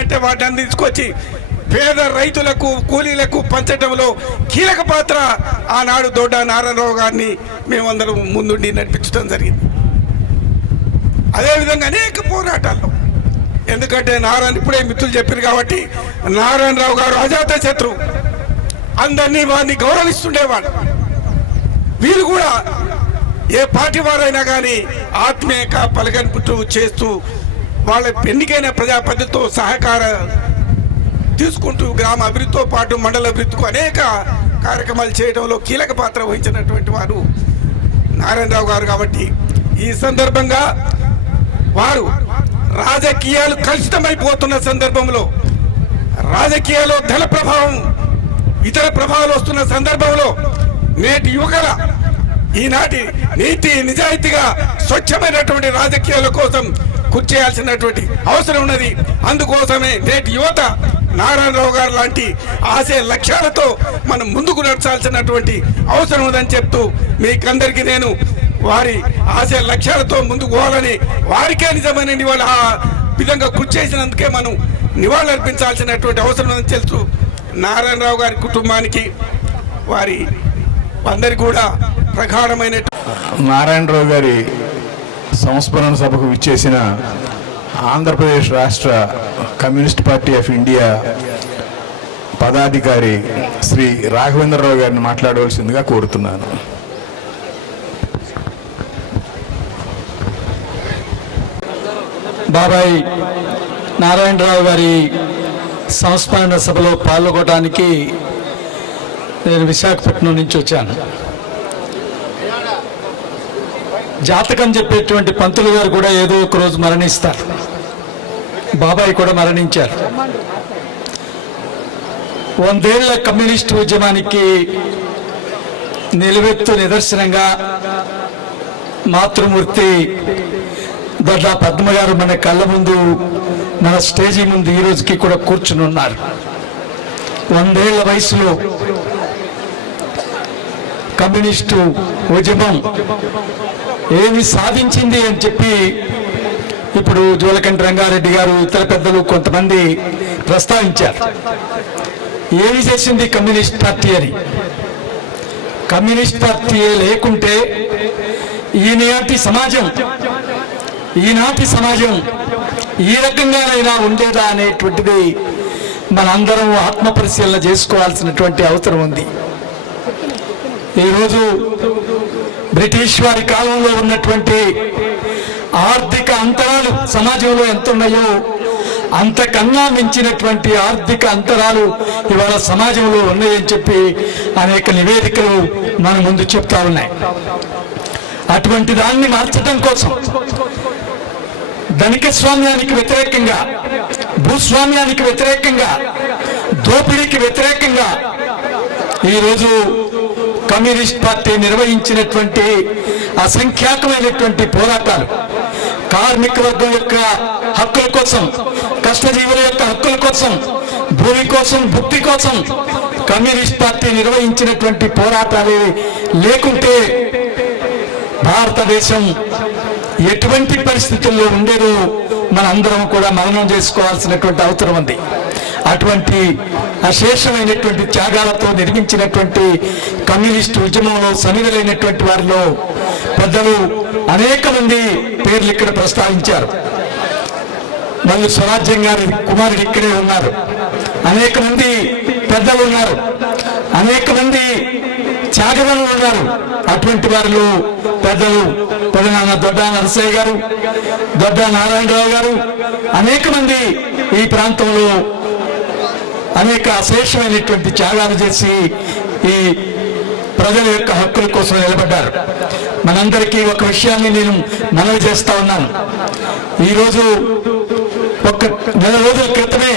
వచ్చిందంటే వాటిని తీసుకొచ్చి పేద రైతులకు కూలీలకు పంచడంలో కీలక పాత్ర ఆనాడు దొడ్డ నారాయణరావు గారిని మేమందరం ముందుండి నడిపించడం జరిగింది. అదేవిధంగా అనేక పోరాటాల్లో, ఎందుకంటే ఇప్పుడే మిత్రులు చెప్పారు కాబట్టి నారాయణరావు గారు అజాత శత్రువు, అందరినీ వారిని గౌరవిస్తుండేవాడు. వీళ్ళు కూడా ఏ పార్టీ వారైనా కానీ ఆత్మీయక పలకనిపుట్టు చేస్తూ వాళ్ళ ఎన్నికైన ప్రజాప్రతినిధులతో సహకార తీసుకుంటూ గ్రామ అభివృద్ధితో పాటు మండల అభివృద్ధికి అనేక కార్యక్రమాలు చేయడంలో కీలక పాత్ర వహించినటువంటి వారు నారాయణరావు గారు. కాబట్టి ఈ సందర్భంగా వారు రాజకీయాలు కలుషితమైపోతున్న సందర్భంలో, రాజకీయాల్లో ధన ప్రభావం ఇతర ప్రభావాలు వస్తున్న సందర్భంలో నేటి యువకుల ఈనాటి నీతి నిజాయితీగా స్వచ్ఛమైనటువంటి రాజకీయాల కోసం కృషి చేయాల్సినటువంటి అవసరం ఉన్నది. అందుకోసమే నేటి యువత నారాయణరావు గారు లాంటి ఆశయ లక్ష్యాలతో మనం ముందుకు నడచాల్సినటువంటి అవసరం ఉందని చెప్తూ మీకందరికీ నేను వారి ఆశయ లక్ష్యాలతో ముందుకు పోవాలని, వారికే నిజమైన వాళ్ళ ఆ విధంగా కృషి చేసినందుకే మనం నివాళులర్పించాల్సినటువంటి అవసరం ఉందని తెలుస్తూ నారాయణరావు గారి కుటుంబానికి వారి అందరికీ కూడా ప్రగాఢమైన నారాయణరావు గారి సంస్మరణ సభకు విచ్చేసిన ఆంధ్రప్రదేశ్ రాష్ట్ర కమ్యూనిస్ట్ పార్టీ ఆఫ్ ఇండియా పదాధికారి శ్రీ రాఘవేంద్రరావు గారిని మాట్లాడవలసిందిగా కోరుతున్నాను. బాబాయ్ నారాయణరావు గారి సంస్మరణ సభలో పాల్గొనడానికి నేను విశాఖపట్నం నుంచి వచ్చాను. జాతకం చెప్పేటువంటి పంతులు గారు కూడా ఏదో ఒక రోజు మరణిస్తారు. బాబాయ్ కూడా మరణించారు. 100 ఏళ్ల కమ్యూనిస్టు ఉద్యమానికి నిలువెత్తు నిదర్శనంగా మాతృమూర్తి దొడ్డ పద్మ గారు మన కళ్ళ ముందు, మన స్టేజీ ముందు ఈ రోజుకి కూడా కూర్చుని ఉన్నారు. 100 ఏళ్ల వయసులో కమ్యూనిస్టు ఉద్యమం ఏమి సాధించింది అని చెప్పి ఇప్పుడు జోలకంటి రంగారెడ్డి గారు, ఇతర పెద్దలు కొంతమంది ప్రస్తావించారు. ఏమి చేసింది కమ్యూనిస్ట్ పార్టీ అని. కమ్యూనిస్ట్ పార్టీ లేకుంటే ఈనాటి సమాజం ఈ రకంగానైనా ఉండేదా అనేటువంటిది మనందరం ఆత్మ పరిశీలన చేసుకోవాల్సినటువంటి అవసరం ఉంది. ఈరోజు బ్రిటిష్ వారి కాలంలో ఉన్నటువంటి ఆర్థిక అంతరాలు సమాజంలో ఎంత ఉన్నాయో అంతకన్నా మించినటువంటి ఆర్థిక అంతరాలు ఇవాళ సమాజంలో ఉన్నాయని చెప్పి అనేక నివేదికలు మన ముందు చెప్తా ఉన్నాయి. అటువంటి దాన్ని మార్చడం కోసం ధనిక స్వామ్యానికి వ్యతిరేకంగా, భూస్వామ్యానికి వ్యతిరేకంగా, దోపిడీకి వ్యతిరేకంగా ఈరోజు కమ్యూనిస్ట్ పార్టీ నిర్వహించినటువంటి అసంఖ్యాకమైనటువంటి పోరాటాలు, కార్మిక వర్గం యొక్క హక్కుల కోసం, కష్టజీవుల యొక్క హక్కుల కోసం, భూమి కోసం, భుక్తి కోసం కమ్యూనిస్ట్ పార్టీ నిర్వహించినటువంటి పోరాటాలు లేకుంటే భారతదేశం ఎటువంటి పరిస్థితుల్లో ఉండేదో మనందరం కూడా మననం చేసుకోవాల్సినటువంటి అవసరం ఉంది. అటువంటి అశేషమైనటువంటి త్యాగాలతో నిర్మించినటువంటి కమ్యూనిస్టు ఉద్యమంలో సమిధులైనటువంటి వారిలో పెద్దలు అనేక మంది పేర్లు ఇక్కడ ప్రస్తావించారు. మళ్ళీ స్వరాజ్యం గారి కుమారుడు ఇక్కడే ఉన్నారు. అనేక మంది పెద్దలు ఉన్నారు, అనేక మంది త్యాగదనులు ఉన్నారు. అటువంటి వారిలో పెద్దలు పెదనాన్న దొడ్డ నరసయ్య గారు, దొడ్డ నారాయణరావు గారు, అనేక మంది ఈ ప్రాంతంలో అనేక అశేషమైనటువంటి త్యాగాలు చేసి ఈ ప్రజల యొక్క హక్కుల కోసం నిలబడ్డారు. మనందరికీ ఒక విషయాన్ని నేను మనవి చేస్తా ఉన్నాను. ఈరోజు ఒక నెల రోజుల క్రితమే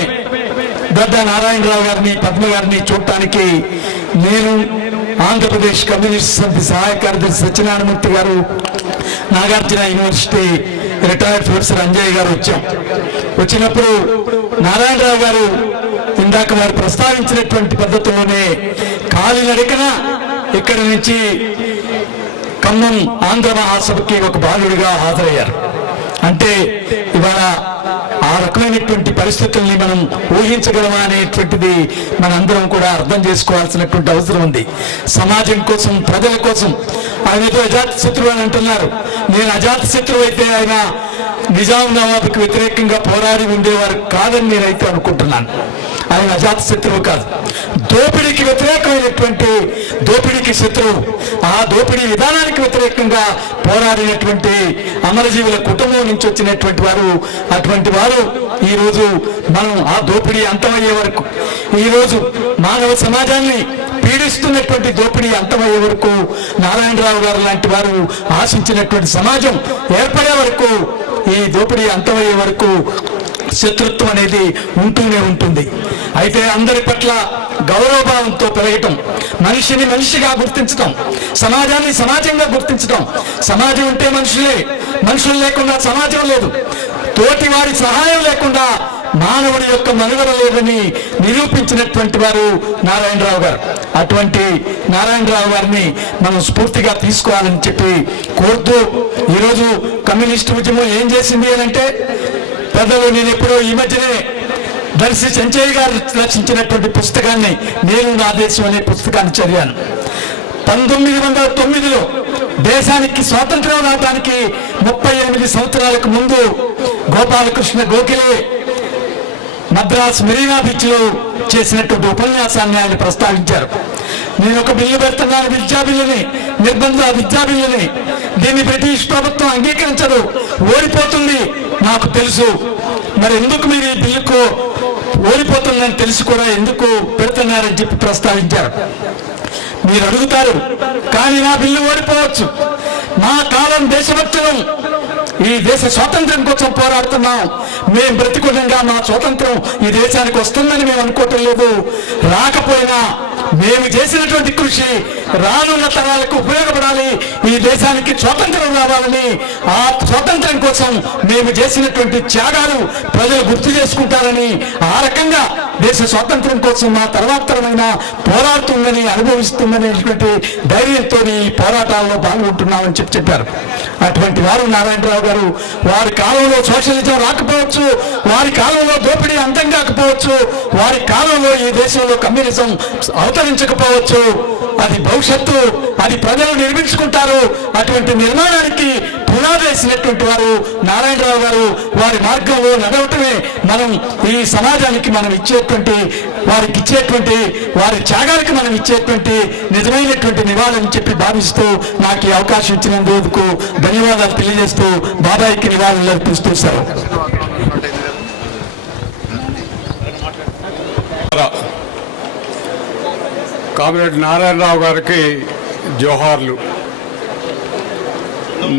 దొడ్డ నారాయణరావు గారిని, పద్మ గారిని చూడటానికి నేను, ఆంధ్రప్రదేశ్ కమ్యూనిస్ట్ సమితి సహాయ కార్యదర్శి Satyanarayanamurthy garu, Nagarjuna university retired professor Anjay garu వచ్చినప్పుడు నారాయణరావు గారు ఇందాక వారు ప్రస్తావించినటువంటి పద్ధతిలోనే కాలినడకన ఇక్కడి నుంచి ఖమ్మం ఆంధ్ర మహాసభకి ఒక బాలుడిగా హాజరయ్యారు. అంటే ఇవాళ ఆ రకమైనటువంటి పరిస్థితుల్ని మనం ఊహించగలమా అనేటువంటిది మనందరం కూడా అర్థం చేసుకోవాల్సినటువంటి అవసరం ఉంది. సమాజం కోసం, ప్రజల కోసం ఆయన ఏదో అజాత శత్రువు అని అంటున్నారు. నేను అజాత శత్రువు అయితే ఆయన నిజాం నవాబుకి వ్యతిరేకంగా పోరాడి ఉండేవారు కాదని నేనైతే అనుకుంటున్నాను. ఆయన అజాత శత్రువు కాదు, దోపిడీకి వ్యతిరేకమైనటువంటి దోపిడీకి శత్రువు. ఆ దోపిడీ విధానానికి వ్యతిరేకంగా పోరాడినటువంటి అమరజీవుల కుటుంబం నుంచి వచ్చినటువంటి వారు. అటువంటి వారు ఈరోజు మనం ఆ దోపిడీ అంతమయ్యే వరకు, ఈరోజు మానవ సమాజాన్ని పీడిస్తున్నటువంటి దోపిడీ అంతమయ్యే వరకు, నారాయణరావు గారు లాంటి వారు ఆశించినటువంటి సమాజం ఏర్పడే వరకు, ఈ దోపిడీ అంతమయ్యే వరకు శత్రుత్వం అనేది ఉంటూనే ఉంటుంది. అయితే అందరి పట్ల గౌరవభావంతో పెరగటం, మనిషిని మనిషిగా గుర్తించటం, సమాజాన్ని సమాజంగా గుర్తించటం. సమాజం అంటే మనుషులే, మనుషులు లేకుండా సమాజం లేదు. తోటి వారి సహాయం లేకుండా మానవుని యొక్క మనుగడ లేదని నిరూపించినటువంటి వారు నారాయణరావు గారు. అటువంటి నారాయణరావు గారిని మనం స్ఫూర్తిగా తీసుకోవాలని చెప్పి కోరుతూ, ఈరోజు కమ్యూనిస్టు ఉద్యమం ఏం చేసింది అని అంటే, పెద్దలు నేను ఎప్పుడో ఈ మధ్యనే దర్శి చెంచయ్య గారు రచించినటువంటి పుస్తకాన్ని నేను నా దేశం అనే పుస్తకాన్ని చదివాను. 1909లో దేశానికి స్వాతంత్ర్యం రావడానికి 38 సంవత్సరాలకు ముందు గోపాలకృష్ణ గోఖలే మద్రాస్ మెరీనా బీచ్ లో చేసినటువంటి ఉపన్యాసాన్ని ఆయన ప్రస్తావించారు. నేను ఒక బిల్లు పెడుతున్నాను, విద్యా బిల్లుని, నిర్బంధ విద్యా బిల్లుని. దీన్ని బ్రిటిష్ ప్రభుత్వం అంగీకరించదు, ఓడిపోతుంది నాకు తెలుసు. మరి ఎందుకు మీరు ఈ బిల్లుకు ఓడిపోతుందని తెలిసి కూడా ఎందుకు పెడుతున్నారని చెప్పి ప్రస్తావించారు. మీరు అడుగుతారు, కానీ నా బిల్లు ఓడిపోవచ్చు. మా కాలం దేశభక్తులం, ఈ దేశ స్వాతంత్ర్యం కోసం పోరాడుతున్నాం. మేము బ్రతికుండగా మా స్వాతంత్రం ఈ దేశానికి వస్తుందని మేము అనుకోవటం లేదు. రాకపోయినా మేము చేసినటువంటి కృషి రానున్న తరాలకు ఉపయోగపడాలి. ఈ దేశానికి స్వాతంత్రం రావాలని, ఆ స్వాతంత్ర్యం కోసం మేము చేసినటువంటి త్యాగాలు ప్రజలు గుర్తు చేసుకుంటారని, ఆ రకంగా దేశ స్వాతంత్ర్యం కోసం మా తర్వాత తరమైన పోరాడుతుందని, అనుభవిస్తుందనేటువంటి ధైర్యంతో ఈ పోరాటాల్లో పాల్గొంటున్నామని చెప్పారు. అటువంటి వారు నారాయణరావు గారు. వారి కాలంలో సోషలిజం రాకపోవచ్చు, వారి కాలంలో దోపిడీ అంతం కాకపోవచ్చు, వారి కాలంలో ఈ దేశంలో కమ్యూనిజం అవతరించకపోవచ్చు. అది భవిష్యత్తు, అది ప్రజలు నిర్మించుకుంటారు. అటువంటి నిర్మాణానికి పునాది వేసినటువంటి వారు నారాయణరావు గారు. వారి మార్గంలో నడవటమే మనం ఈ సమాజానికి మనం ఇచ్చేటువంటి, వారికి ఇచ్చేటువంటి, వారి త్యాగానికి మనం ఇచ్చేటువంటి నిజమైనటువంటి నివాళని చెప్పి భావిస్తూ నాకు ఈ అవకాశం ఇచ్చినందుకు ధన్యవాదాలు తెలియజేస్తూ బాబాయికి నివాళులు అర్పిస్తూ సార్. కామ్రేడ్ నారాయణరావు గారికి జోహార్లు.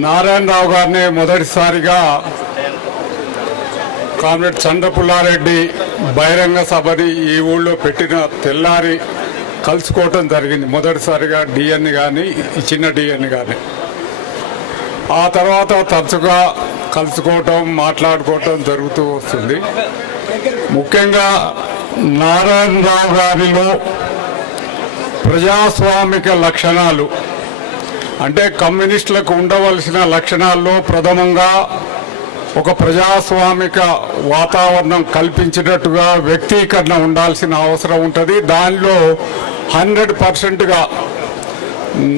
నారాయణరావు గారిని మొదటిసారిగా కామ్రేడ్ చంద్రపుల్లారెడ్డి బహిరంగ సభని ఈ ఊళ్ళో పెట్టిన తెల్లారి కలుసుకోవటం జరిగింది. మొదటిసారిగా డిఎన్ని కానీ, చిన్న డిఎన్ని కానీ. ఆ తర్వాత తరచుగా కలుసుకోవటం, మాట్లాడుకోవటం జరుగుతూ వస్తుంది. ముఖ్యంగా నారాయణరావు గారిలో ప్రజాస్వామిక లక్షణాలు, అంటే కమ్యూనిస్టులకు ఉండవలసిన లక్షణాల్లో ప్రథమంగా ఒక ప్రజాస్వామిక వాతావరణం కల్పించినట్టుగా వ్యక్తీకరణ ఉండాల్సిన అవసరం ఉంటుంది. దానిలో 100%గా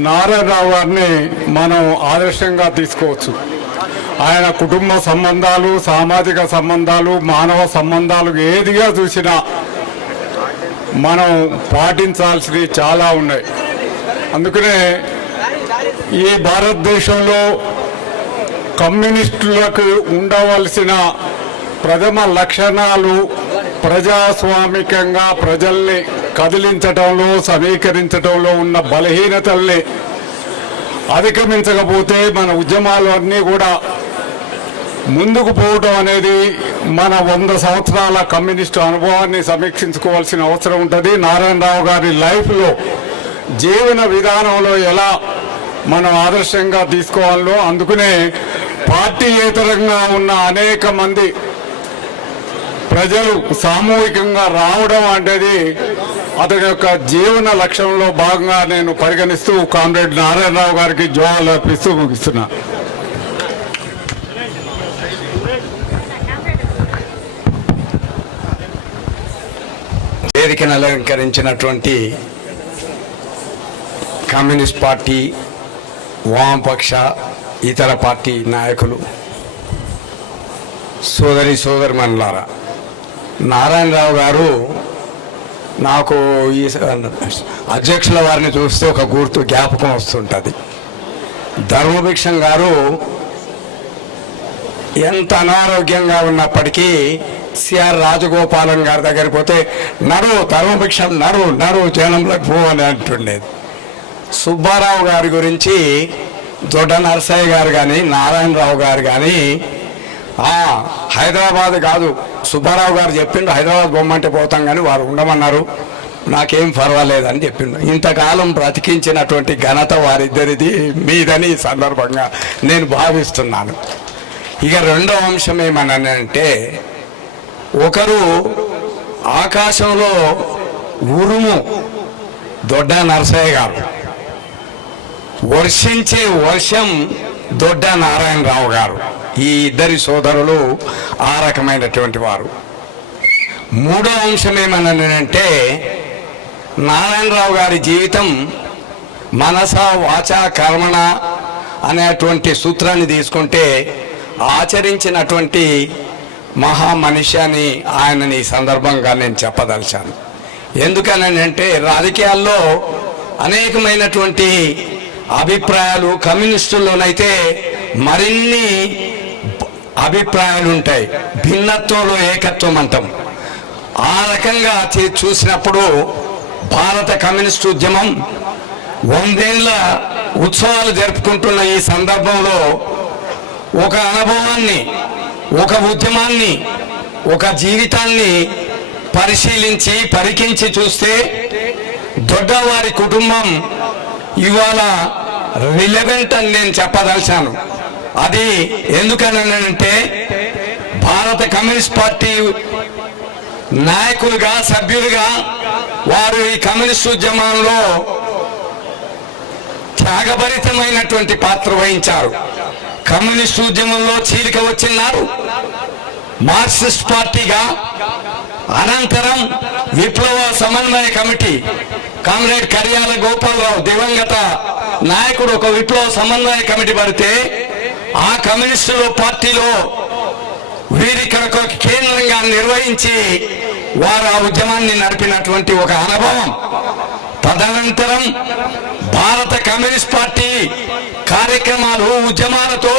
నారాయణరావు గారిని మనం ఆదర్శంగా తీసుకోవచ్చు. ఆయన కుటుంబ సంబంధాలు, సామాజిక సంబంధాలు, మానవ సంబంధాలు ఏదిగా చూసినా మనం పాటించాల్సినవి చాలా ఉన్నాయి. అందుకనే ఈ భారతదేశంలో కమ్యూనిస్టులకు ఉండవలసిన ప్రథమ లక్షణాలు ప్రజాస్వామికంగా ప్రజల్ని కదిలించటంలో, సమీకరించటంలో ఉన్న బలహీనతల్ని అధిగమించకపోతే మన ఉద్యమాలు అన్నీ కూడా ముందుకు పోవటం అనేది మన 100 సంవత్సరాల కమ్యూనిస్టు అనుభవాన్ని సమీక్షించుకోవాల్సిన అవసరం ఉంటుంది. నారాయణరావు గారి లైఫ్లో, జీవన విధానంలో ఎలా మనం ఆదర్శంగా తీసుకోవాలో, అందుకనే పార్టీయేతరంగా ఉన్న అనేక మంది ప్రజలు సామూహికంగా రావడం అనేది అతని యొక్క జీవన లక్ష్యంలో భాగంగా నేను పరిగణిస్తూ కామ్రేడ్ నారాయణరావు గారికి జోహార్లు అర్పిస్తూ ముగిస్తున్నా. వేదికను అలంకరించినటువంటి కమ్యూనిస్ట్ పార్టీ, వామపక్ష, ఇతర పార్టీ నాయకులు, సోదరిమణులారా, నారాయణరావు గారు నాకు ఈ అధ్యక్షుల వారిని చూస్తే ఒక గుర్తు జ్ఞాపకం వస్తుంటుంది. ధర్మభిక్షం గారు ఎంత అనారోగ్యంగా ఉన్నప్పటికీ సిఆర్ రాజగోపాలన్ గారి దగ్గరికి పోతే ధర్మభిక్షం నడు జనంలోకి పో అని అంటుండేది. సుబ్బారావు గారి గురించి దొడ్డ నరసయ్య గారు కానీ నారాయణరావు గారు కానీ హైదరాబాద్ కాదు, సుబ్బారావు గారు చెప్పిండు హైదరాబాద్ బొమ్మంటే పోతాం కానీ వారు ఉండమన్నారు, నాకేం పర్వాలేదని చెప్పిండు. ఇంతకాలం బ్రతికించినటువంటి ఘనత వారిద్దరిది మీదని ఈ సందర్భంగా నేను భావిస్తున్నాను. ఇక రెండో అంశం ఏమనంటే, ఒకరు ఆకాశంలో ఉరుము దొడ్డ నరసయ్య గారు, వర్షించే వర్షం దొడ్డ నారాయణరావు గారు. ఈ ఇద్దరి సోదరులు ఆ రకమైనటువంటి వారు. మూడో అంశం ఏమనంటే, నారాయణరావు గారి జీవితం మనస వాచ కర్మణ అనేటువంటి సూత్రాన్ని తీసుకుంటే ఆచరించినటువంటి మహామనిషి అని ఆయనని ఈ సందర్భంగా నేను చెప్పదలిచాను. ఎందుకనంటే రాజకీయాల్లో అనేకమైనటువంటి అభిప్రాయాలు, కమ్యూనిస్టుల్లోనైతే మరిన్ని అభిప్రాయాలు ఉంటాయి, భిన్నత్వంలో ఏకత్వం అంటాం. ఆ రకంగా చూసినప్పుడు భారత కమ్యూనిస్టు ఉద్యమం 100 ఏళ్ల ఉత్సవాలు జరుపుకుంటున్న ఈ సందర్భంలో ఒక అనుభవాన్ని, ఒక ఉద్యమాన్ని, ఒక జీవితాన్ని పరిశీలించి పరికించి చూస్తే దొడ్డవారి కుటుంబం ఇవాళ రిలవెంట్ అని నేను చెప్పదలిచాను. అది ఎందుకనంటే, భారత కమ్యూనిస్ట్ పార్టీ నాయకులుగా, సభ్యులుగా వారు ఈ కమ్యూనిస్ట్ ఉద్యమంలో త్యాగభరితమైనటువంటి పాత్ర వహించారు. కమ్యూనిస్ట్ ఉద్యమంలో చీలిక వచ్చిన్నారు. మార్క్సిస్ట్ పార్టీగా అనంతరం విప్లవ సమన్వయ కమిటీ, కామ్రేడ్ కడియాల గోపాలరావు దివంగత నాయకుడు ఒక విప్లవ సమన్వయ కమిటీ పడితే ఆ కమ్యూనిస్టుల పార్టీలో వీరిక్కడ ఒక కేంద్రంగా నిర్వహించి వారు ఆ ఉద్యమాన్ని నడిపినటువంటి ఒక అనుభవం. తదనంతరం భారత కమ్యూనిస్ట్ పార్టీ కార్యక్రమాలు, ఉద్యమాలతో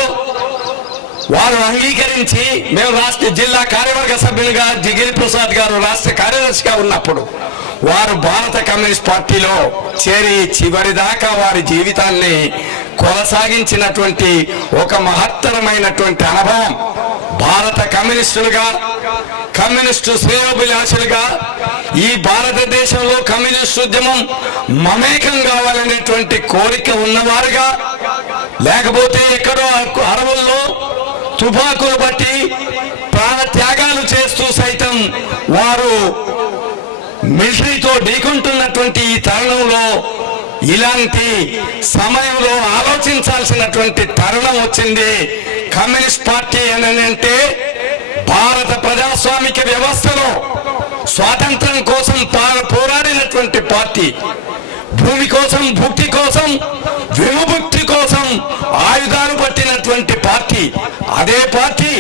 వారు అంగీకరించి మేము రాష్ట్ర జిల్లా కార్యవర్గ సభ్యులుగా జిగిరి ప్రసాద్ గారు రాష్ట్ర కార్యదర్శిగా ఉన్నప్పుడు వారు భారత కమ్యూనిస్ట్ పార్టీలో చేరి చివరిదాకా వారి జీవితాన్ని కొనసాగించినటువంటి ఒక మహత్తరమైనటువంటి అనుభవం. భారత కమ్యూనిస్టులుగా, కమ్యూనిస్టు శ్రేయోభిలాషులుగా ఈ భారతదేశంలో కమ్యూనిస్టు ఉద్యమం మమేకం కావాలనేటువంటి కోరిక ఉన్నవారుగా, లేకపోతే ఎక్కడో అడవుల్లో తుపాకులు బట్టి ప్రాణ త్యాగాలు చేస్తూ సైతం వారు మిలిటరీతో ఢీకొంటున్నటువంటి ఈ తరుణంలో, ఇలాంటి సమయంలో ఆలోచించాల్సినటువంటి తరుణం వచ్చింది. కమ్యూనిస్ట్ పార్టీ అంటే భారత ప్రజాస్వామిక వ్యవస్థలో స్వాతంత్రం కోసం పోరాడినటువంటి పార్టీ, భూమి కోసం, భుక్తి కోసం, విముక్తి కోసం ఆయుధాలు పట్టినటువంటి పార్టీ. అదే పార్టీ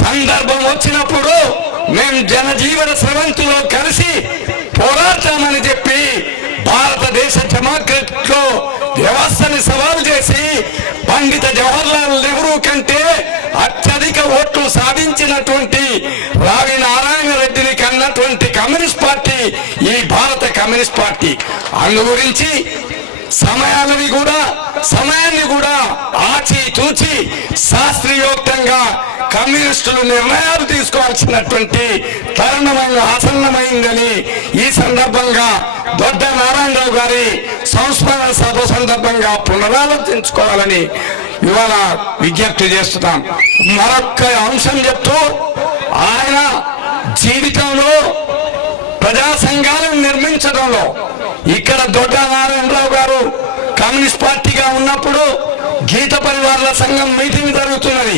సందర్భం వచ్చినప్పుడు మేము జనజీవన స్రవంతిలో కలిసి పోరాడతామని చెప్పి భారతదేశ డెమోక్రటిక్ వ్యవస్థని సవాల్ చేసి పండిత జవహర్లాల్ నెహ్రూ కంటే అత్యధిక ఓట్లు సాధించినటువంటి రావి నారాయణ రెడ్డిని కన్నటువంటి కమ్యూనిస్ట్ పార్టీ ఈ భారత కమ్యూనిస్ట్ పార్టీ. అందు గురించి సమయాన్ని కూడా ఆచి తూచి శాస్త్రీయోక్తంగా కమ్యూనిస్టులు నిర్ణయాలు తీసుకోవాల్సినటువంటి తరుణమైన ఆసన్నమైందని ఈ సందర్భంగా దొడ్డ నారాయణరావు గారి సంస్మరణ సభ సందర్భంగా పునరాలోచించుకోవాలని ఇవాళ విజ్ఞప్తి చేస్తున్నాం. మరొక్క అంశం చెప్తూ, ఆయన జీవితంలో ప్రజా సంఘాలను నిర్మించడంలో ఇక్కడ దొడ్డ నారాయణరావు గారు కమ్యూనిస్ట్ పార్టీగా ఉన్నప్పుడు గీత పరివార్ల సంఘం మీటింగ్ జరుగుతున్నది.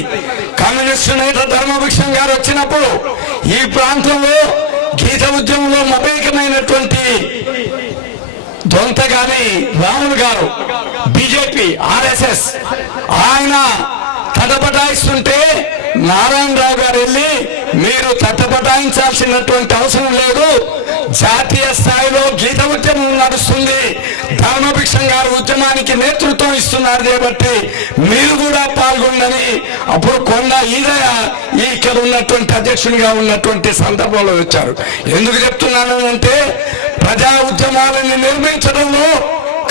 కమ్యూనిస్టు నేత ధర్మభిక్షం గారు వచ్చినప్పుడు ఈ ప్రాంతంలో గీత ఉద్యమంలో మమేకం అయినటువంటి దొంతగాని రాములు గారు బీజేపీ ఆర్ఎస్ఎస్ ఆయన తటపటాయిస్తుంటే నారాయణరావు గారు వెళ్ళి మీరు తటపటాయించాల్సినటువంటి అవసరం లేదు, జాతీయ స్థాయిలో గీత ఉద్యమం నడుస్తుంది, ధర్మభిక్షం గారు ఉద్యమానికి నేతృత్వం ఇస్తున్నారు కాబట్టి మీరు కూడా పాల్గొందని అప్పుడు కొండ ఈదయ్య ఇక్కడ ఉన్నటువంటి అధ్యక్షునిగా ఉన్నటువంటి సందర్భంలో వచ్చారు. ఎందుకు చెప్తున్నాను అంటే ప్రజా ఉద్యమాలను నిర్మించడంలో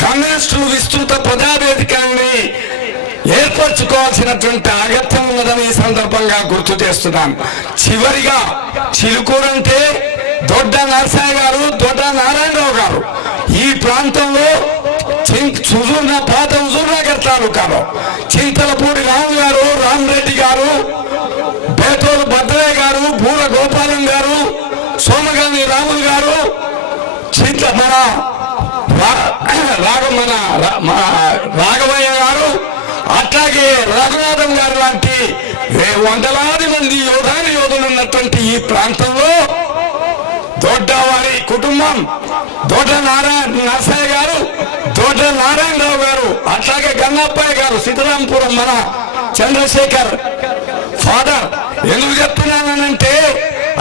కమ్యూనిస్టులు విస్తృత ప్రజావేదికల్ని ఏర్పరచుకోవాల్సినటువంటి అగత్యం ఉన్నదని ఈ సందర్భంగా గుర్తు చేస్తున్నాను. చివరిగా చిలుకూరంటే దొడ్డ నరసయ్య గారు, దొడ్డ నారాయణరావు గారు ఈ ప్రాంతంలో పాత హుజూర్నగర్ తాలూకాలో చింతలపూడి రాము గారు, రామరెడ్డి గారు, బేతోలు భద్రయ్య గారు, బూర గోపాలం గారు, సోమగాని రాములు గారు, రాఘవయ్య గారు, అట్లాగే రఘునాథం గారు లాంటి వందలాది మంది యోధులు ఉన్నటువంటి ఈ ప్రాంతంలో దొడ్డవారి కుటుంబం, దొడ్డ నరసయ్య గారు, దొడ్డ నారాయణరావు గారు, అట్లాగే గన్నప్పయ్య గారు, సిద్ధరాంపురం మన చంద్రశేఖర్ ఫాదర్. ఎందుకు చెప్తున్నానంటే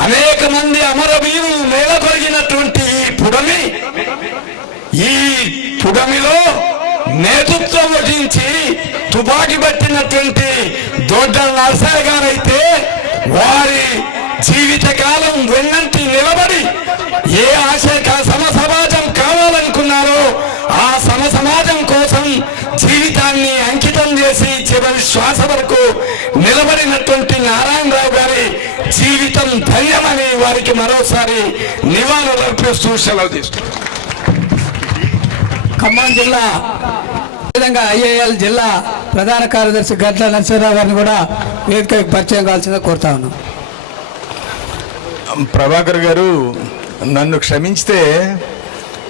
అనేక మంది అమరవీరులు నేలకొరిగినటువంటి ఈ పుడమిలో నేతృత్వం వహించి తుపాకీ పట్టినటువంటి దొడ్డ నరసయ్య గారైతే వారి జీవితకాలం వెన్నంటి నిలబడి ఏ సమాజం కావాలనుకున్నారో ఆ సమాజం కోసం జీవితాన్ని అంకితం చేసి చివరి శ్వాస వరకు నిలబడినటువంటి నారాయణరావు గారి జీవితం ధన్యమని వారికి మరోసారి నివాళులు అర్పిస్తూ సెలవు తీసుకుంటాం. ఖమ్మం జిల్లా విధంగా ఐఏఎల్ జిల్లా ప్రధాన కార్యదర్శి గడ్ల నరసింహరావు గారిని కూడా వేదికకి పరిచయం కావాల్సిందిగా కోరుతా ఉన్నాం. ప్రభాకర్ గారు నన్ను క్షమించితే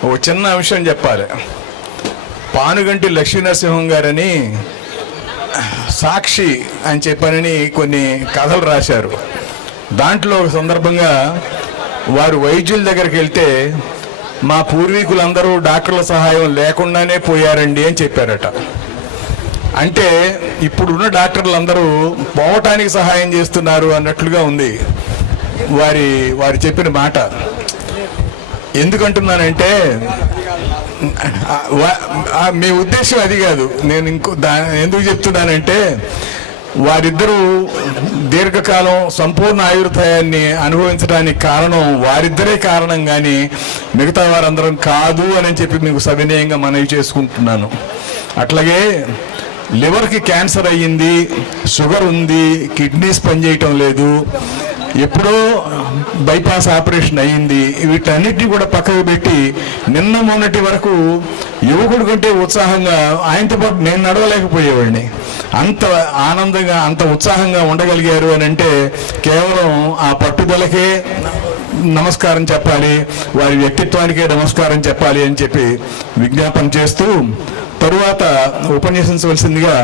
ఓ చిన్న అంశం చెప్పాలి. పానుగంటి లక్ష్మీనరసింహం గారని సాక్షి అని చెప్పనని కొన్ని కథలు రాశారు. దాంట్లో ఒక సందర్భంగా వారు వైద్యుల దగ్గరికి వెళ్తే మా పూర్వీకులందరూ డాక్టర్ల సహాయం లేకుండానే పోయారండి అని చెప్పారట. అంటే ఇప్పుడున్న డాక్టర్లందరూ పోవటానికి సహాయం చేస్తున్నారు అన్నట్లుగా ఉంది వారి చెప్పిన మాట. ఎందుకంటున్నానంటే మీ ఉద్దేశం అది కాదు. నేను ఎందుకు చెప్తున్నానంటే వారిద్దరూ దీర్ఘకాలం సంపూర్ణ ఆయుర్దాయాన్ని అనుభవించడానికి కారణం వారిద్దరే కారణం, కానీ మిగతా వారందరం కాదు అని చెప్పి మీకు సవినయంగా మనవి చేసుకుంటున్నాను. అట్లాగే లివర్కి క్యాన్సర్ అయ్యింది, షుగర్ ఉంది, కిడ్నీస్ పనిచేయటం లేదు, ఎప్పుడో బైపాస్ ఆపరేషన్ అయ్యింది. వీటన్నిటిని కూడా పక్కకు పెట్టి నిన్న మొన్నటి వరకు యువకుడు కంటే ఉత్సాహంగా ఆయనతో పాటు నేను నడవలేకపోయేవాడిని. అంత ఆనందంగా అంత ఉత్సాహంగా ఉండగలిగారు అని అంటే కేవలం ఆ పట్టుదలకే నమస్కారం చెప్పాలి, వారి వ్యక్తిత్వానికే నమస్కారం చెప్పాలి అని చెప్పి విజ్ఞాపన చేస్తూ తరువాత ఉపన్యసించవలసిందిగా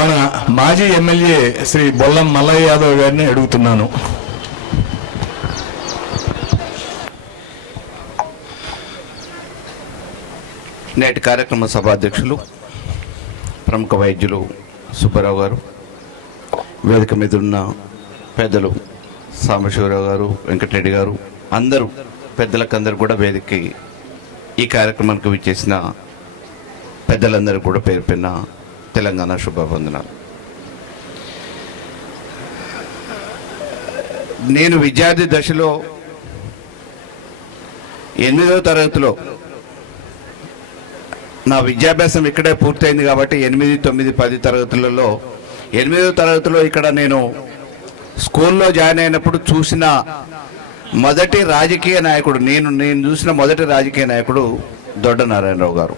మన మాజీ ఎమ్మెల్యే శ్రీ బొల్లం మల్లయ్య యాదవ్ గారిని అడుగుతున్నాను. నేటి కార్యక్రమ సభాధ్యక్షులు ప్రముఖ వైద్యులు సుబ్బారావు గారు, వేదిక మీద ఉన్న పెద్దలు సాంబశివరావు గారు, వెంకటరెడ్డి గారు, అందరూ పెద్దలకందరూ కూడా వేదికకి ఈ కార్యక్రమానికి విచ్చేసిన పెద్దలందరూ కూడా పేరు పేరున తెలంగాణ శుభావందనాలు. నేను విద్యార్థి దశలో 8వ తరగతిలో నా విద్యాభ్యాసం ఇక్కడే పూర్తయింది కాబట్టి 8, 9, 10 తరగతులలో 8వ తరగతిలో ఇక్కడ నేను స్కూల్లో జాయిన్ అయినప్పుడు చూసిన మొదటి రాజకీయ నాయకుడు, నేను చూసిన మొదటి రాజకీయ నాయకుడు దొడ్డ నారాయణరావు గారు.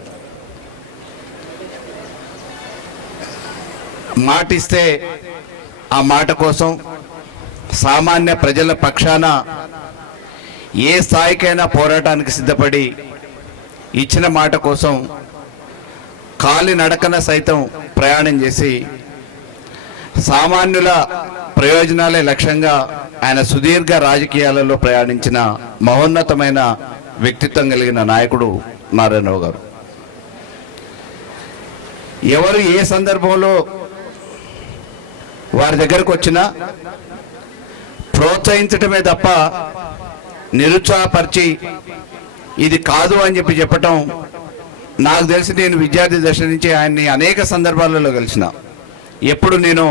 మాటిస్తే ఆ మాట కోసం సామాన్య ప్రజల పక్షాన ఏ స్థాయికైనా పోరాటానికి సిద్ధపడి ఇచ్చిన మాట కోసం కాలి నడకన సైతం ప్రయాణం చేసి సామాన్యుల ప్రయోజనాలే లక్ష్యంగా ఆయన సుదీర్ఘ రాజకీయాలలో ప్రయాణించిన మహోన్నతమైన వ్యక్తిత్వం కలిగిన నాయకుడు నారాయణరావు గారు. ఎవరు ఏ సందర్భంలో వారి దగ్గరకు వచ్చినా ప్రోత్సహించటమే తప్ప నిరుత్సాహపరిచి ఇది కాదు అని చెప్పటం నాకు తెలిసి, నేను విద్యార్థి దశ నుంచి ఆయన్ని అనేక సందర్భాలలో కలిసిన, ఎప్పుడు నేను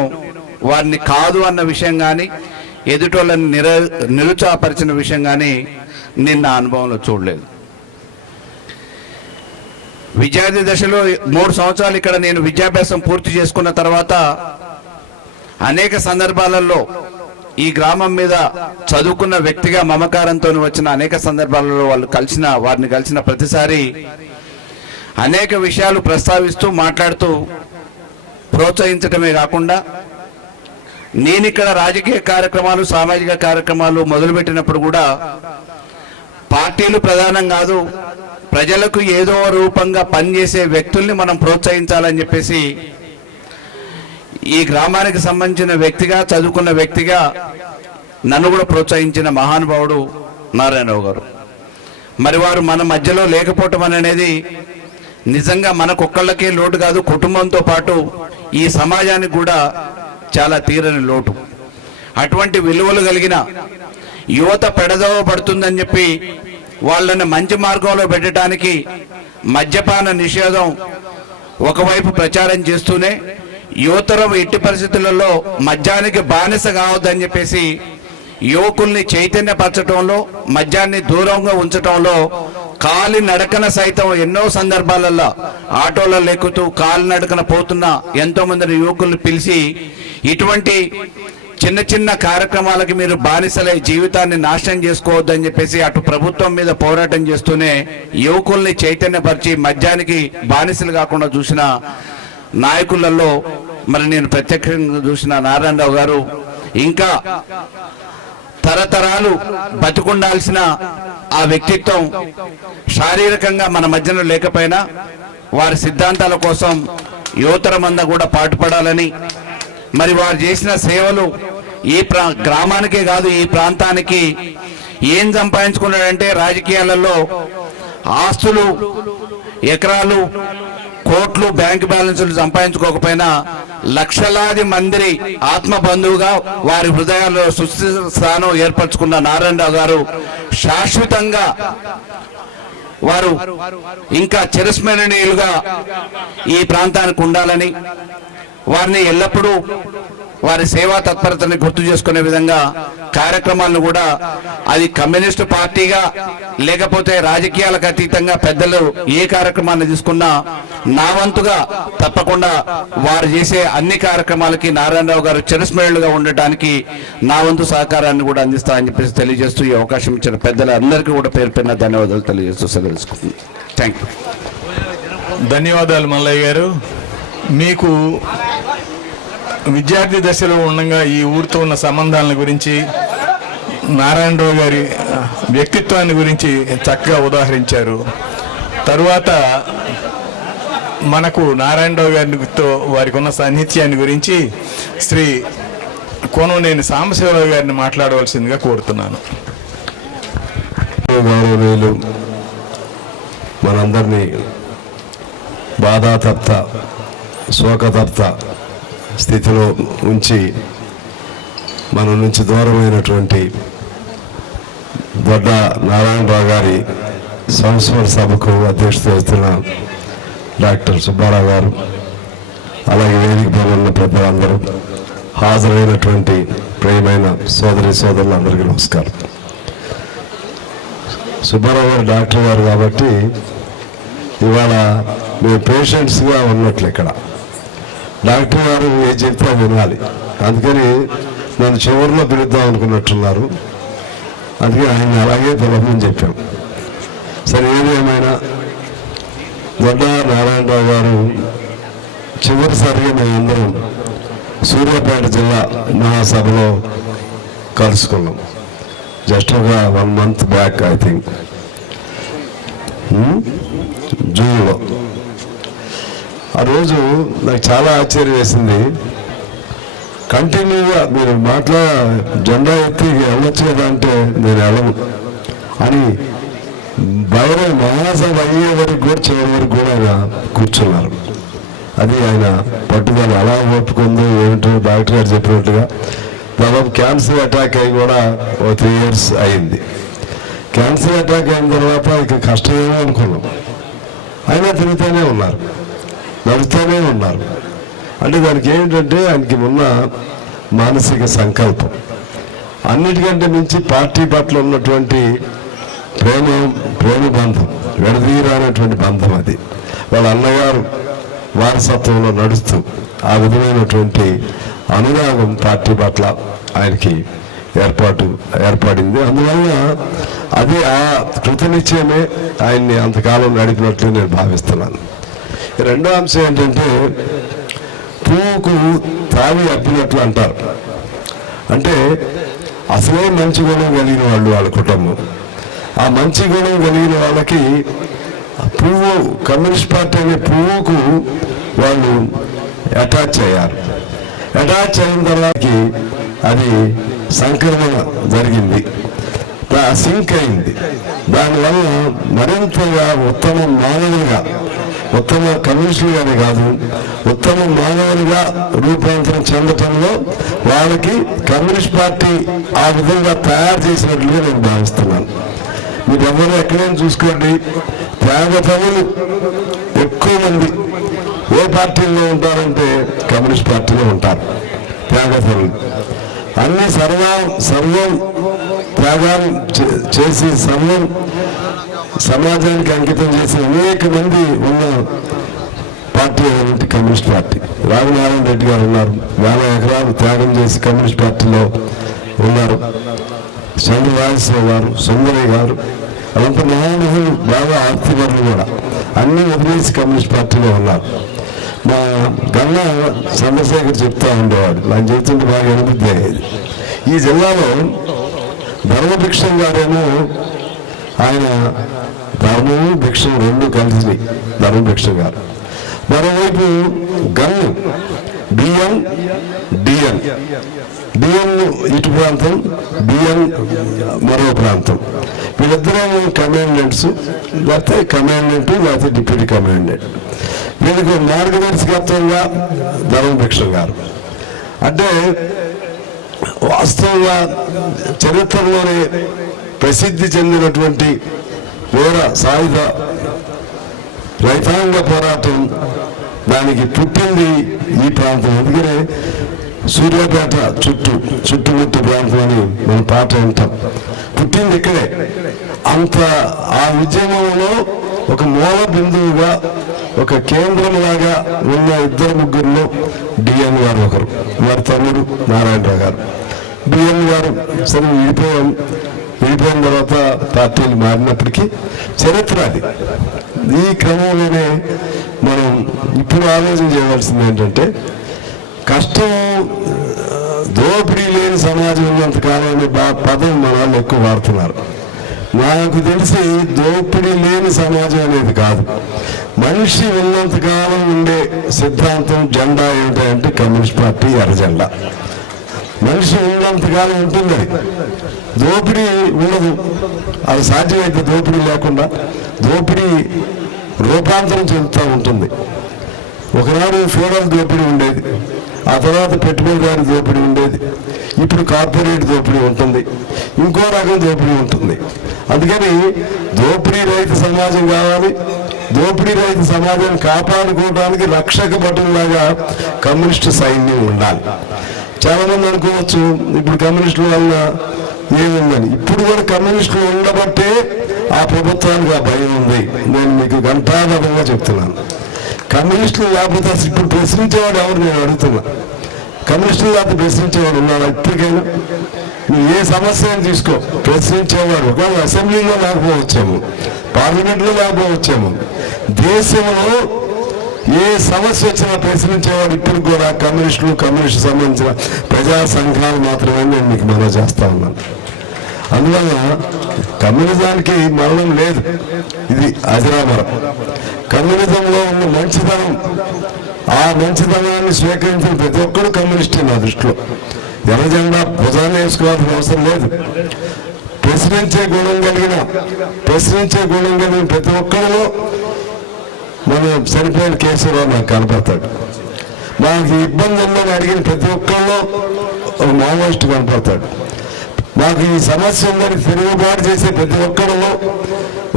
వారిని కాదు అన్న విషయం కానీ ఎదుటోళ్ళని నిరుత్సాహపరిచిన విషయం కానీ నేను నా అనుభవంలో చూడలేదు. విద్యార్థి దశలో 3 సంవత్సరాలు ఇక్కడ నేను విద్యాభ్యాసం పూర్తి చేసుకున్న తర్వాత అనేక సందర్భాలలో ఈ గ్రామం మీద చదువుకున్న వ్యక్తిగా మమకారంతో వచ్చిన అనేక సందర్భాలలో వారిని కలిసిన ప్రతిసారి అనేక విషయాలు ప్రస్తావిస్తూ మాట్లాడుతూ ప్రోత్సహించడమే కాకుండా, నేను ఇక్కడ రాజకీయ కార్యక్రమాలు సామాజిక కార్యక్రమాలు మొదలుపెట్టినప్పుడు కూడా పార్టీలు ప్రధానం కాదు, ప్రజలకు ఏదో రూపంగా పనిచేసే వ్యక్తుల్ని మనం ప్రోత్సహించాలని చెప్పేసి ఈ గ్రామానికి సంబంధించిన వ్యక్తిగా, చదువుకున్న వ్యక్తిగా నన్ను కూడా ప్రోత్సహించిన మహానుభావుడు నారాయణరావు గారు. మరి వారు మన మధ్యలో లేకపోవటం అనేది నిజంగా మనకొక్కళ్ళకే లోటు కాదు, కుటుంబంతో పాటు ఈ సమాజానికి కూడా చాలా తీరని లోటు. అటువంటి విలువలు కలిగిన యువత పెడదవ పడుతుందని చెప్పి వాళ్ళని మంచి మార్గంలో పెట్టడానికి మద్యపాన నిషేధం ఒకవైపు ప్రచారం చేస్తూనే యువతరం ఎట్టి పరిస్థితులలో మద్యానికి బానిస కావద్దని చెప్పేసి యువకుల్ని చైతన్యపరచడంలో, మద్యాన్ని దూరంగా ఉంచడంలో కాలి నడకన సైతం ఎన్నో సందర్భాలలో ఆటోలలో ఎక్కుతూ కాలి నడకన పోతున్న ఎంతో మంది యువకుల్ని పిలిచి ఇటువంటి చిన్న చిన్న కార్యక్రమాలకి మీరు బానిసలై జీవితాన్ని నాశనం చేసుకోవద్దని చెప్పేసి అటు ప్రభుత్వం మీద పోరాటం చేస్తూనే యువకుల్ని చైతన్యపరిచి మద్యానికి బానిసలు కాకుండా చూసిన నాయకులలో మరి నేను ప్రత్యక్షంగా చూసిన నారాయణరావు గారు ఇంకా తరతరాలు బతికుండాల్సిన ఆ వ్యక్తిత్వం శారీరకంగా మన మధ్యన లేకపోయినా వారి సిద్ధాంతాల కోసం యువతరమంతా కూడా పాటుపడాలని, మరి వారు చేసిన సేవలు ఈ గ్రామానికే కాదు ఈ ప్రాంతానికి ఏం సంపాదించుకున్నాడంటే రాజకీయాలలో ఆస్తులు, ఎకరాలు, కోట్లు, బ్యాంక్ బ్యాలెన్సులు సంపాదించుకోకపోయినా లక్షలాది మంది ఆత్మ బంధువుగా వారి హృదయాల్లో సుస్థిర స్థానం ఏర్పరచుకున్న నారాయణరావు గారు శాశ్వతంగా వారు ఇంకా చిరస్మరణీయులుగా ఈ ప్రాంతానికి ఉండాలని, వారిని ఎల్లప్పుడూ వారి సేవా తత్పరతని గుర్తు చేసుకునే విధంగా కార్యక్రమాలను కూడా అది కమ్యూనిస్టు పార్టీగా లేకపోతే రాజకీయాలకు అతీతంగా పెద్దలు ఏ కార్యక్రమాన్ని తీసుకున్నా నా వంతుగా తప్పకుండా వారు చేసే అన్ని కార్యక్రమాలకి నారాయణరావు గారు చిరస్మరణులుగా ఉండటానికి నా వంతు సహకారాన్ని కూడా అందిస్తా అని చెప్పేసి తెలియజేస్తూ ఈ అవకాశం ఇచ్చిన పెద్దలందరికీ కూడా పేరు పేరున ధన్యవాదాలు తెలియజేస్తూ సెలవుకుంటున్నాను. Thank you. ధన్యవాదాలు మల్లయ్య గారు. మీకు విద్యార్థి దశలో ఉండగా ఈ ఊరితో ఉన్న సంబంధాల గురించి, నారాయణరావు గారి వ్యక్తిత్వాన్ని గురించి చక్కగా ఉదాహరించారు. తరువాత మనకు నారాయణరావు గారితో వారికి ఉన్న సాన్నిధ్యాన్ని గురించి శ్రీ కోననేని సాంబశివరావు గారిని మాట్లాడవలసిందిగా కోరుతున్నాను. గౌరవనీయులు మనందరినీ బాధాతప్త, శోకతప్త స్థితిలో ఉంచి మన నుంచి దూరమైనటువంటి దొడ్డ నారాయణరావు గారి సంస్మరణ సభకు అధ్యక్షత వహిస్తున్న డాక్టర్ సుబ్బారావు గారు, అలాగే వేదిక పైన ఉన్న పెద్దలందరూ, హాజరైనటువంటి ప్రియమైన సోదరులందరికీ నమస్కారం. సుబ్బారావు గారు డాక్టర్ గారు కాబట్టి ఇవాళ మేము పేషెంట్స్గా ఉన్నట్లు ఇక్కడ డాక్టర్ గారు ఏం చెప్తే వినాలి, అందుకని నన్ను చివరిలో పిలుద్దాం అనుకున్నట్టున్నారు. అందుకే ఆయన అలాగే పిలవమని చెప్పాం. సరే, ఏదేమైనా దొడ్డ నారాయణరావు గారు చివరిసారిగా మేమందరం సూర్యాపేట జిల్లా మహాసభలో కలుసుకున్నాం. జస్ట్ ఒక 1 month బ్యాక్, ఐ థింక్ జూన్లో. ఆ రోజు నాకు చాలా ఆశ్చర్యం వేసింది. కంటిన్యూగా మీరు జెండా ఎత్తి వెళ్ళొచ్చు కదా అంటే నేను వెళ్ళను అని మహాసభ అయ్యే వరకు కూడా చివరి వరకు కూడా ఆయన కూర్చున్నారు. అది ఆయన పట్టుదల. అలా ఒప్పుకుందో ఏమిటో డాక్టర్ గారు చెప్పినట్టుగా దాదాపు క్యాన్సర్ అటాక్ అయి కూడా 3 years అయింది. క్యాన్సర్ అటాక్ అయిన తర్వాత ఇక కష్టమేమో అనుకున్నాం. అయినా తిరుగుతూనే ఉన్నారు, నడుస్తూనే ఉన్నారు. అంటే దానికి ఏమిటంటే ఆయనకి ఉన్న మానసిక సంకల్పం, అన్నిటికంటే మించి పార్టీ పట్ల ఉన్నటువంటి ప్రేమ బంధం, విడదీరానటువంటి బంధం. అది వాళ్ళ అన్నగారు వారసత్వంలో నడుస్తూ ఆ విధమైనటువంటి అనురాగం పార్టీ పట్ల ఆయనకి ఏర్పడింది. అందువల్ల అది ఆ కృతనిశ్చయమే ఆయన్ని అంతకాలం నడిపినట్లు నేను భావిస్తున్నాను. రెండో అంశం ఏంటంటే పువ్వుకు తావి అప్పినట్లు అంటారు. అంటే అసలే మంచి గుణం కలిగిన వాళ్ళు వాళ్ళ కుటుంబం, ఆ మంచి గుణం కలిగిన వాళ్ళకి పువ్వు, కమ్యూనిస్ట్ పార్టీ అనే పువ్వుకు వాళ్ళు అటాచ్ అయ్యారు. అటాచ్ అయిన తర్వాత అది సంక్రమణ జరిగింది, సింక్ అయింది. దానివల్ల మరింతగా ఉత్తమ మానవులుగా, ఉత్తమ కమ్యూనిస్టులుగానే కాదు, ఉత్తమ మానవులుగా రూపాంతరం చెందటంలో వాళ్ళకి కమ్యూనిస్ట్ పార్టీ ఆ విధంగా తయారు చేసినట్లుగా నేను భావిస్తున్నాను. మీరు ఎవరు ఎక్కడైనా చూసుకోండి, త్యాగతములు ఎక్కువ మంది ఏ పార్టీల్లో ఉంటారంటే కమ్యూనిస్ట్ పార్టీలో ఉంటారు. త్యాగతములు అన్ని సర్వం త్యాగాలు చేసి సర్వం సమాజానికి అంకితం చేసిన అనేక మంది ఉన్న పార్టీ ఏదంటే కమ్యూనిస్ట్ పార్టీ. రామనారాయణ రెడ్డి గారు ఉన్నారు, 40 ఎకరాలు త్యాగం చేసి కమ్యూనిస్ట్ పార్టీలో ఉన్నారు. చంద్రరాజేశ్వర గారు, సుందరయ్య గారు, అదంతా మహానుభులు, బాగా ఆర్తిపరులు కూడా అన్ని వదిలేసి కమ్యూనిస్ట్ పార్టీలో ఉన్నారు. మా గన్న చంద్రశేఖర్ చెప్తా ఉండేవాడు, నాకు చెప్తుంటే బాగా అనుభూతి అయ్యేది. ఈ జిల్లాలో ధర్మభిక్షం గారేమో, ఆయన ధర్మము భిక్షం రెండు కలిసి ధర్మభిక్షం గారు. మరోవైపు గన్ను బిఎన్ డిఎన్, డిఎన్ ఇటు ప్రాంతం, బిఎన్ మరో ప్రాంతం. వీళ్ళిద్దరేమో కమాండెంట్స్, లేకపోతే కమాండెంట్ లేకపోతే డిప్యూటీ కమాండెంట్. వీళ్ళకి మార్గదర్శకత్వంగా ధర్మభిక్షం గారు. అంటే వాస్తవంగా చరిత్రలోనే ప్రసిద్ధి చెందినటువంటి వీర సాయుధ రైతాంగ పోరాటం దానికి పుట్టింది ఈ ప్రాంతం. అందుకనే సూర్యాపేట చుట్టుముట్టు ప్రాంతం అని మన పాట వింటాం, పుట్టింది ఇక్కడే. అంత ఆ ఉద్యమంలో ఒక మూల బిందువుగా, ఒక కేంద్రంలాగా ఉన్న 2-3 డిఎన్ గారు ఒకరు, వారి తమ్ముడు నారాయణరావు గారు. డిఎన్ గారు సరే విడిపోయిన తర్వాత పార్టీలు మారినప్పటికీ చరిత్ర అది. ఈ క్రమంలోనే మనం ఇప్పుడు ఆలోచన చేయవలసింది ఏంటంటే, కష్టం దోపిడీ లేని సమాజం ఉన్నంతకాలం అనే పదం మన వాళ్ళు ఎక్కువ వాడుతున్నారు. నాకు తెలిసి దోపిడీ లేని సమాజం అనేది కాదు, మనిషి ఉన్నంతకాలం ఉండే సిద్ధాంతం జెండా ఏమిటంటే కమ్యూనిస్ట్ పార్టీ ఎర్ర జెండా. మనిషి ఉన్నంతకాలం ఉంటుంది, అది దోపిడీ ఉండదు. అది సాధ్యమైతే దోపిడీ లేకుండా, దోపిడీ రూపాంతరం చెందుతూ ఉంటుంది. ఒకనాడు ఫెడరల్ దోపిడీ ఉండేది, ఆ తర్వాత పెట్టుబడిదారి దోపిడీ ఉండేది, ఇప్పుడు కార్పొరేట్ దోపిడీ ఉంటుంది, ఇంకో రకం దోపిడీ ఉంటుంది. అందుకని దోపిడీ రహిత సమాజం కావాలి. దోపిడీ రహిత సమాజాన్ని కాపాడుకోవడానికి రక్షక భటులాగా కమ్యూనిస్టు సైన్యం ఉండాలి. చాలా మంది అనుకోవచ్చు ఇప్పుడు కమ్యూనిస్టుల వల్ల ఏముందని. ఇప్పుడు కూడా కమ్యూనిస్టులు ఉండబట్టే ఆ ప్రభుత్వానికి ఆ భయం ఉంది. నేను మీకు ఘంటాబద్ధంగా చెప్తున్నాను. కమ్యూనిస్టులు లేకపోతే అసలు ఇప్పుడు ప్రశ్నించేవాడు ఎవరు నేను అడుగుతున్నా. కమ్యూనిస్టులు లేకపోతే ప్రశ్నించేవాడు ఉన్నాడా ఇప్పటికైనా? నువ్వు ఏ సమస్యను తీసుకో, ప్రశ్నించేవాడు ఒకవేళ అసెంబ్లీలో లేకపోవచ్చేమో, పార్లమెంట్లో లేకపోవచ్చేమో, దేశంలో ఏ సమస్య వచ్చినా ప్రశ్నించేవాడు ఇప్పుడు కూడా కమ్యూనిస్టులు, కమ్యూనిస్టు సంబంధించిన ప్రజా సంఘాలు మాత్రమే నేను మీకు మనవి చేస్తా ఉన్నాను. అందువల్ల కమ్యూనిజానికి మరణం లేదు, ఇది అజరామరం. కమ్యూనిజంలో ఉన్న మంచితనం, ఆ మంచితనాన్ని స్వీకరించిన ప్రతి ఒక్కరు కమ్యూనిస్టే నా దృష్టిలో. ఎర్ర జెండా భుజాన్ని వేసుకోవాల్సిన అవసరం లేదు. ప్రశ్నించే గుణం కలిగిన ప్రతి ఒక్కరిలో మన చనిపోయిన కేశవరావు నాకు కనపడతాడు. మాకు ఇబ్బంది ఉందని అడిగిన ప్రతి ఒక్కరిలో ఒక మావోయిస్ట్ కనపడతాడు. మాకు ఈ సమస్య ఉందని తిరుగుబాటు చేసే ప్రతి ఒక్కరిలో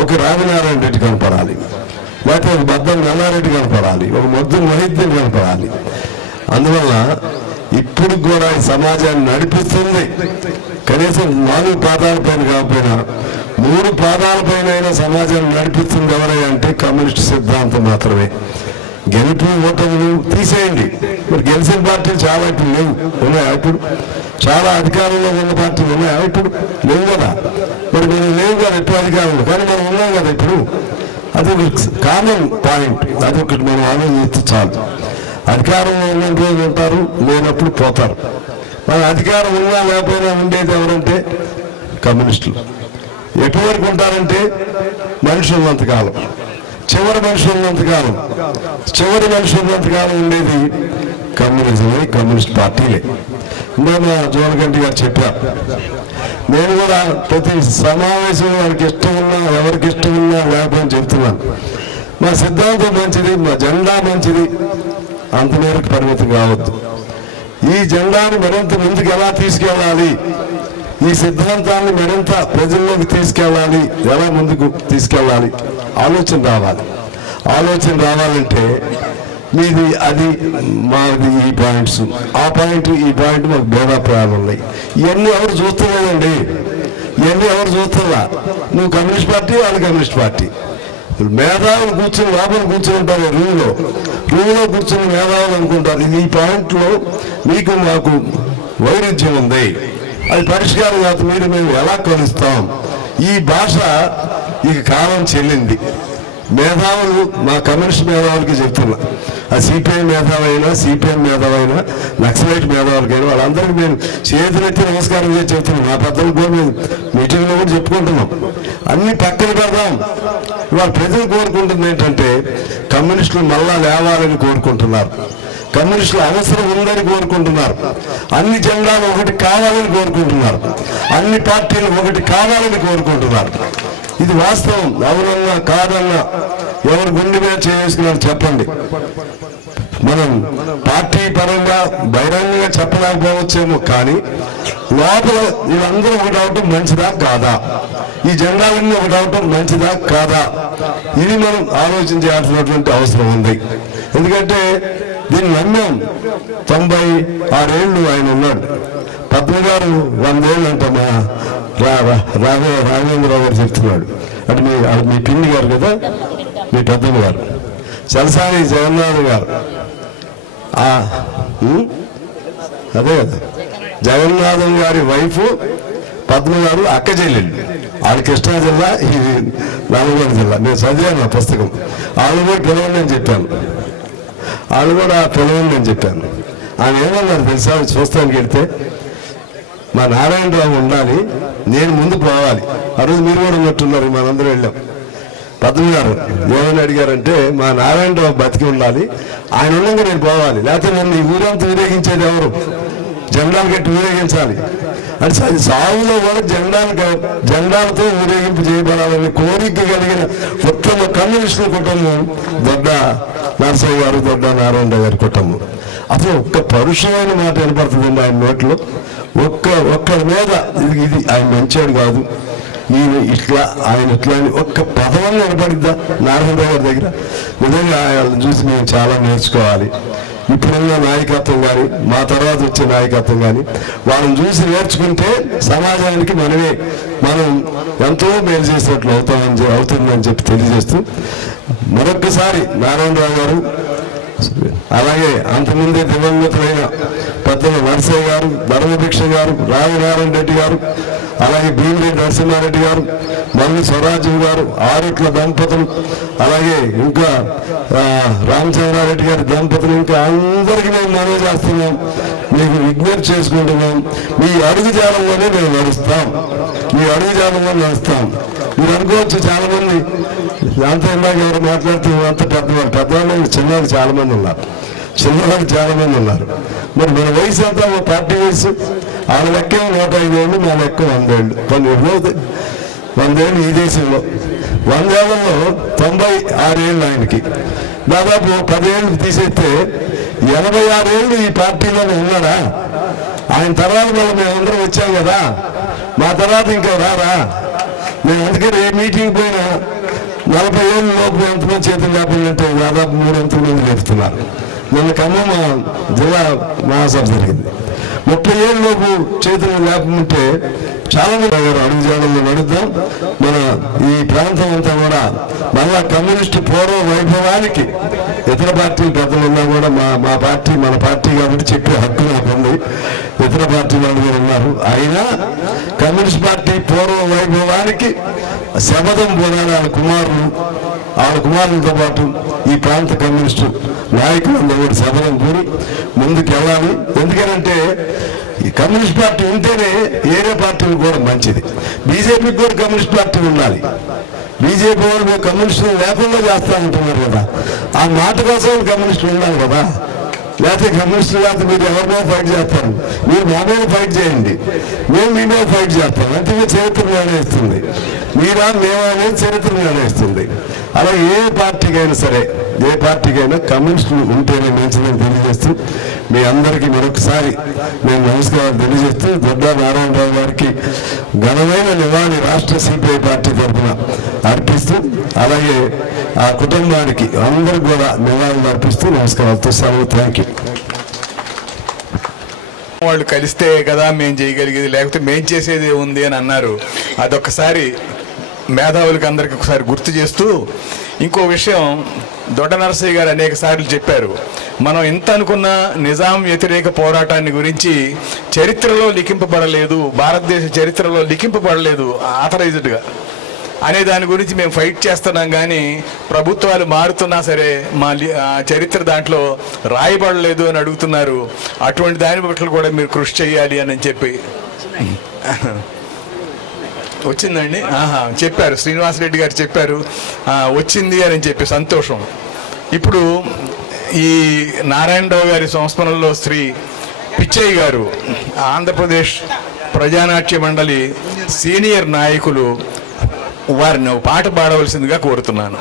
ఒక రామనారాయణ రెడ్డి కనపడాలి, లేకపోతే ఒక బద్దం నల్లారెడ్డి కనపడాలి, ఒక మొద్దు మహిద్దీన్ కనపడాలి. అందువల్ల ఇప్పుడు కూడా ఈ సమాజాన్ని నడిపిస్తుంది కనీసం 4 పాదాల పైన కాకపోయినా 3 పాదాల పైన అయినా సమాజాన్ని నడిపిస్తుంది ఎవరైనా అంటే కమ్యూనిస్ట్ సిద్ధాంతం మాత్రమే. గెలుపు ఓటములు తీసేయండి, మరి గెలిచిన పార్టీలు చాలా ఇప్పుడు లేవు, ఉన్నాయా? ఇప్పుడు చాలా అధికారంలో ఉన్న పార్టీలు ఉన్నాయా? ఇప్పుడు లేవు కదా. మరి మనం లేవు కదా ఎప్పుడు అధికారంలో, కానీ మనం ఉన్నాం కదా ఇప్పుడు. అది ఒక కామన్ పాయింట్, అదొకటి మనం ఆలోచిస్తే చాలు. అధికారంలో ఉన్న రోజు ఉంటారు, లేనప్పుడు పోతారు. మన అధికారం ఉన్నా లేకపోయినా ఉండేది ఎవరంటే కమ్యూనిస్టులు. ఎటువరకు ఉంటారంటే మనిషి ఉన్నంతకాలం, చివరి మనిషి ఉన్నంతకాలం ఉండేది కమ్యూనిజమే, కమ్యూనిస్ట్ పార్టీలే. నేను జోనగంటి గారు చెప్పారు, నేను కూడా ప్రతి సమావేశం ఎవరికి ఇష్టం ఉన్నా లేకపోతే చెప్తున్నాను. మా సిద్ధాంతం మంచిది, మా జెండా మంచిది, అంతమేరకు పరిమితం కావద్దు. ఈ జెండాను మరింత ముందుకు ఎలా తీసుకెళ్ళాలి, ఈ సిద్ధాంతాన్ని మరింత ప్రజల్లోకి తీసుకెళ్ళాలి, ఎలా ముందుకు తీసుకెళ్ళాలి ఆలోచన రావాలంటే మీది అది మాది ఈ పాయింట్స్, ఆ పాయింట్ ఈ పాయింట్ మాకు భేదాభిప్రాయాలు ఉన్నాయి. ఇవన్నీ ఎవరు చూస్తలేదండి, చూస్తున్నా. నువ్వు కమ్యూనిస్ట్ పార్టీ, వాళ్ళు కమ్యూనిస్ట్ పార్టీ. మేధావులు కూర్చొని లోపల కూర్చొని ఉంటారు, రూమ్లో కూర్చొని మేధావులు అనుకుంటారు. ఇది ఈ పాయింట్లో మీకు మాకు వైరుధ్యం ఉంది, అది పరిష్కారం కాదు, మేము ఎలా కలుస్తాం? ఈ భాష ఇక కాలం చెల్లింది. మేధావులు, మా కమ్యూనిస్ట్ మేధావులకి చెప్తున్నా, ఆ సిపిఐ మేధావైనా, సిపిఎం మేధావైనా, నక్సలైట్ మేధావులకైనా వాళ్ళందరికీ మేము చేతులెత్తి నమస్కారం చేసి చెప్తున్నాం. మా పెద్దలు కూడా మేము మీటింగ్లో కూడా చెప్పుకుంటున్నాం. అన్ని పక్కన పెడదాం. ఇవాళ ప్రజలు కోరుకుంటుంది ఏంటంటే కమ్యూనిస్టులు మళ్ళా లేవాలని కోరుకుంటున్నారు, కమ్యూనిస్టుల అవసరం ఉందని కోరుకుంటున్నారు, అన్ని జెండాలు ఒకటి కావాలని కోరుకుంటున్నారు, అన్ని పార్టీలు ఒకటి కావాలని కోరుకుంటున్నారు. ఇది వాస్తవం. అవునన్నా కాదన్నా ఎవరు గుండె మీద చేసుకున్నారు చెప్పండి. మనం పార్టీ పరంగా బహిరంగంగా చెప్పలేకపోవచ్చేమో, కానీ లోపల వీళ్ళందరూ ఒకటి అవటం మంచిదా కాదా, ఈ జెండాలన్నీ ఒకటి అవటం మంచిదా కాదా, ఇది మనం ఆలోచించాల్సినటువంటి అవసరం ఉంది. ఎందుకంటే దీన్ని నమ్మాం. 96 ఏళ్ళు ఆయన ఉన్నాడు. పద్మ గారు 100 ఏళ్ళు అంట మా రాఘవేంద్రరావు గారు చెప్తున్నాడు. అంటే మీ పిన్ని గారు కదా, మీ పెద్దమ్మ గారు చలసాని జగన్నాథ్ గారు, అదే కదా జగన్నాథం గారి వైఫ్ పద్మ గారు అక్క చెల్లెళ్ళు. వాళ్ళు కృష్ణా జిల్లా, ఇది నల్గొండ జిల్లా. నేను చదివాను ఆ పుస్తకం. వాళ్ళు కూడా పిలవండి అని చెప్పాను, ఆయన ఏమన్నారు తెలుసా? చూస్తానికి వెళ్తే మా నారాయణరావు ఉండాలి, నేను ముందు పోవాలి. ఆ రోజు మీరు కూడా ఉన్నట్టున్నారు, మనందరం వెళ్ళాం. పద్మ గారు ఏమని అడిగారంటే, మా నారాయణరావు బతికి ఉండాలి, ఆయన ఉండగా నేను పోవాలి, లేకపోతే నన్ను ఈ ఊరంతా ఊరేగించేది ఎవరు? జెండాలు కట్టి ఊరేగించాలి అంటే అది సాగులో కూడా జెండాలతో ఊరేగింపు చేయబడాలని కోరిక కలిగిన ఉత్తమ కమ్యూనిస్టుల కుటుంబం దొడ్డ నరసయ్య గారు, దొడ్డ నారాయణరావు గారి కుటుంబం. అసలు ఒక్క పరుషమైన మాట వినపడుతుందండి ఆయన నోట్లో. ఒక్కడి మీద ఇది ఆయన మంచోడు కాదు, ఆయన ఇట్లా అని ఒక్క పదవని నిలబడిద్దా నారాయణరావు గారి దగ్గర? నిజంగా వాళ్ళని చూసి మేము చాలా నేర్చుకోవాలి. ఇప్పుడున్న నాయకత్వం కానీ, మా తర్వాత వచ్చే నాయకత్వం కానీ, వాళ్ళని చూసి నేర్చుకుంటే సమాజానికి మనం ఎంతో మేలు చేసినట్లు అవుతుందని చెప్పి తెలియజేస్తూ, మరొక్కసారి నారాయణరావు గారు, అలాగే అంతకుముందే దివంగతులైన పెద్దలు నరసయ్య గారు, ధర్మభిక్ష గారు, రామనారాయణ రెడ్డి గారు, అలాగే భీమిరెడ్డి నరసింహారెడ్డి గారు, మల్లి స్వరాజ్యం గారు, ఆరుట్ల దంపతులు, అలాగే ఇంకా రామచంద్రారెడ్డి గారి దంపతులు, ఇంకా అందరికీ మేము మనవి చేస్తున్నాం, మీకు విజ్ఞప్తి చేసుకుంటున్నాం. మీ అడుగుజాలంలోనే మేము నడుస్తాం, మీరు అనుకోవచ్చు చాలా మంది అంత ఇందాక ఎవరు మాట్లాడుతూ అంత పెద్దవాళ్ళు చిన్నవాళ్ళు చాలా మంది ఉన్నారు. చిన్నవాళ్ళు చాలా మంది ఉన్నారు. మరి మన వయసు అంతా ఒక పార్టీ వయసు, వాళ్ళ లెక్క 105 ఏళ్ళు, మా లెక్క 100 ఏళ్ళు. 100 ఏళ్ళు ఈ దేశంలో, 100 ఏళ్లలో 96 ఏళ్ళు ఆయనకి. దాదాపు 10 ఏళ్ళు తీసేస్తే 86 ఏళ్ళు ఈ పార్టీలోనే ఉన్నాడా? ఆయన తర్వాత మళ్ళీ మేమందరం వచ్చాం కదా, మా తర్వాత ఇంకా రారా? మేము అందుకని ఏ మీటింగ్ పోయినా 40 ఏళ్ళ లోపు ఎంతమంది చేతులు లేకపోయినట్టే దాదాపు 300 మంది లేపుతున్నారు. నిన్న ఖమ్మం జిల్లా మహాసభ జరిగింది. 30 ఏళ్ళ లోపు చేతులు లేకపోతే చాలా మంది అడుగు చేయడంలో నడుద్దాం. మన ఈ ప్రాంతం అంతా కూడా మళ్ళా కమ్యూనిస్టు పూర్వ వైభవానికి ఇతర పార్టీలు పెద్దలు ఉన్నా కూడా మా పార్టీ మన పార్టీ కాబట్టి చెప్పే హక్కు నాకు ఉంది. ఇతర పార్టీ వాళ్ళు కూడా ఉన్నారు. అయినా కమ్యూనిస్ట్ పార్టీ పూర్వ వైభవానికి శబదం పోరాడు వాళ్ళ కుమారులతో పాటు ఈ ప్రాంత కమ్యూనిస్టు నాయకులందరూ కూడా శబదం పూరి ముందుకు వెళ్ళాలి. ఎందుకంటే ఈ కమ్యూనిస్ట్ పార్టీ ఉంటేనే ఏరే పార్టీలు కూడా మంచిది. బీజేపీకి కూడా కమ్యూనిస్ట్ పార్టీ ఉండాలి. బీజేపీ వాళ్ళు మేము కమ్యూనిస్టులు లేకుండా చేస్తా ఉంటున్నారు కదా, ఆ మాట కోసం కమ్యూనిస్టులు ఉండాలి కదా. లేకపోతే కమ్యూనిస్టులు లేకపోతే మీరు ఎవరినో ఫైట్ చేస్తారు, మీరు మా మీద ఫైట్ చేయండి, మేము మీ మీద ఫైట్ చేస్తాం. అంటే చరిత్ర నిర్ణయిస్తుంది, మీరా మేమా అనేది చరిత్ర నిర్ణయిస్తుంది. అలా ఏ పార్టీకైనా సరే, ఏ పార్టీకైనా కమ్యూనిస్టులు ఉంటేనే మంచిదని తెలియజేస్తూ మీ అందరికీ మరొకసారి నేను నమస్కారాలు తెలియజేస్తూ దొడ్డా నారాయణరావు గారికి ఘనమైన నివాళి రాష్ట్ర సిపిఐ పార్టీ తరఫున అర్పిస్తూ, అలాగే ఆ కుటుంబానికి అందరికి కూడా నివాళులు అర్పిస్తూ నమస్కారాలతో సెలవు. Thank you. వాళ్ళు కలిస్తే కదా మేము చేయగలిగేది, లేకపోతే మేము చేసేది ఉంది అని అన్నారు. అదొకసారి మేధావులకి అందరికి ఒకసారి గుర్తు చేస్తూ, ఇంకో విషయం దొడ్డ నరసయ్య గారు అనేక సార్లు చెప్పారు, మనం ఎంత అనుకున్న నిజాం వ్యతిరేక పోరాటాన్ని గురించి చరిత్రలో లిఖింపబడలేదు, భారతదేశ చరిత్రలో లిఖింపబడలేదు ఆథరైజ్డ్గా అనే దాని గురించి మేము ఫైట్ చేస్తున్నాం. కానీ ప్రభుత్వాలు మారుతున్నా సరే మా చరిత్ర దాంట్లో రాయబడలేదు అని అడుగుతున్నారు. అటువంటి దాని పట్ల కూడా మీరు కృషి చేయాలి అని చెప్పి వచ్చిందండి. చెప్పారు, శ్రీనివాసరెడ్డి గారు చెప్పారు, వచ్చింది అని చెప్పి సంతోషం. ఇప్పుడు ఈ నారాయణరావు గారి సంస్మరణలో శ్రీ పిచ్చయ్య గారు, ఆంధ్రప్రదేశ్ ప్రజానాట్య మండలి సీనియర్ నాయకులు, వారిని పాట పాడవలసిందిగా కోరుతున్నాను.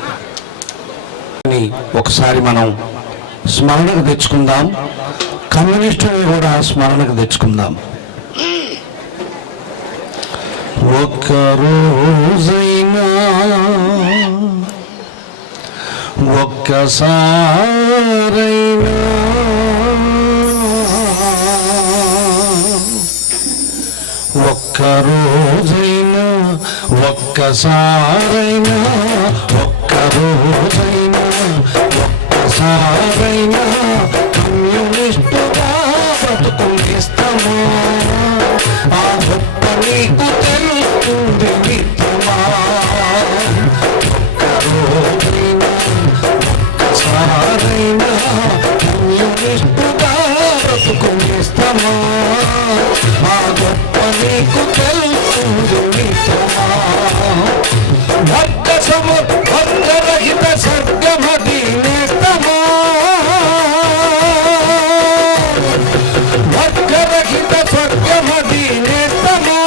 ఒకసారి మనం స్మరణకు తెచ్చుకుందాం, కమ్యూనిస్టుని కూడా స్మరణకు తెచ్చుకుందాం. ఒక్క రోజైనా ఒక్కసారైనా ఒక్క రోజైనా ఒక్కసారైనా ఒక్క రోజైనా ఒక్కసారైనా కమ్యూనిస్టుగా బతుకునిస్తామా? ఆ గొప్ప నీకు తెలుస్తుంది మిత్రమా. ఒక్క రోజైనా ఒక్కసారైనా కమ్యూనిస్టుగా బతుకునిస్తామా? ఆ గొప్ప నీకు తెలుస్తుంది మిత్రమా. వర్గరహిత స్వర్గమది నేస్తమా? వర్గరహిత స్వర్గమది నేస్తమా?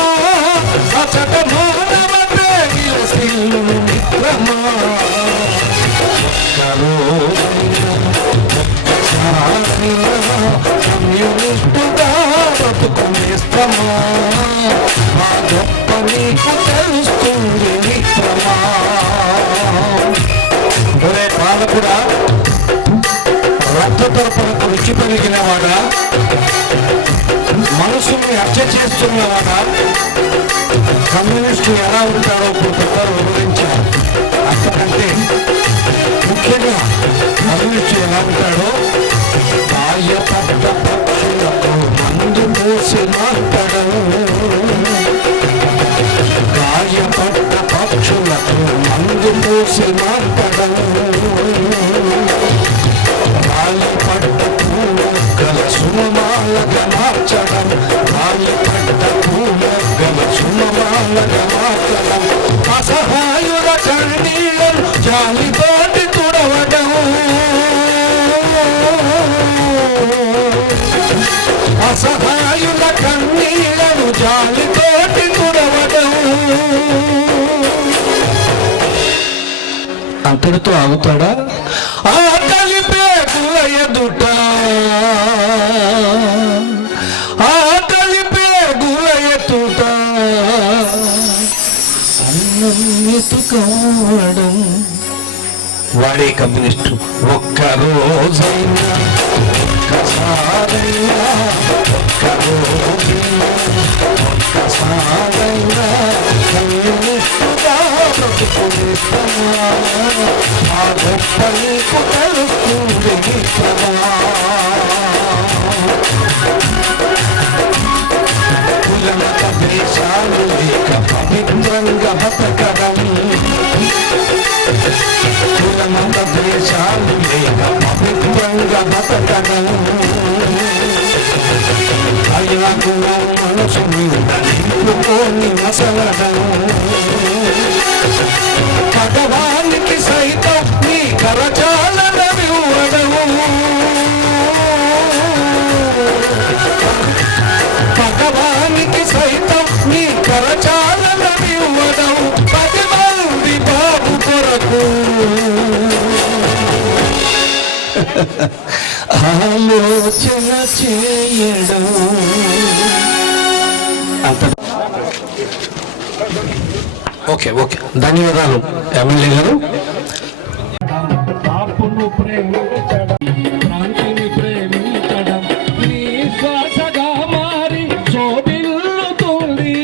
అసట మానవ ప్రేమిలు మిత్రమా. కమ్యూనిస్టుగా బతుకునేస్తమా? ఆ గొప్ప నీకు తెలుస్తుంది మిత్రమా. ఒరే పాలకుడా, రక్త తరపునకు రుచి పెరిగినవాడా, మనసుని హత్య చేస్తున్నవాడా, కమ్యూనిస్టు ఎలా ఉంటారో కొంతవారు వివరించారు. అంతకంటే ముఖ్యంగా కమ్యూనిస్టు ఎలా ఉంటాడో, గాయపడ్డ పక్షులకు మందు పోసి మాట్లాడడం, గాయపడ్డ పక్షులకు మందు పోసి మాట్లాడడం, గాయపడ్డ పూల సుమమాలగా మార్చడం, గాయపడ్డ పూల సుమమాలగా మార్చడం, అసహాయుల కన్నీళ్లను జాలితోటి తుడవడం, అంతటితో ఆగుతాడా? ఆ తలిపేకుల ఎదుట, ఆ తలిపేకుల ఎదుట అన్నం ఎత్తుకోవడం వాడే కమ్యూనిస్టు. ఒక్క రోజైనా ఒక్కసారైనా ఒక్కసారైనా కమ్యూనిస్టుగా బ్రతుకునేస్తామా? ఆ గొప్ప నీకు తెలుస్తుంది మిత్రమా. కులమత దేశాలు లేక పవిత్రంగా బతకడం, కులమత దేశాలు లేక పవిత్రంగా బతకడం, అయ్యాకు మనసు మీద నింపుకొని మసలడం, భగవానికి సైతం నీ కరచాలనమివ్వడం, భగవానికి సైతం నీ కరచాలనమివ్వడం, 10 మంది బాబు కొరకు ఆలోచన చేయడం. ఓకే ఓకే, ధన్యవాదాలు ఎమ్మెల్యే గారు. ఆపును ప్రేమించడం, క్రాంతిని ప్రేమించడం, నీ శ్వాసగా మారి శోభిల్లుతుంది,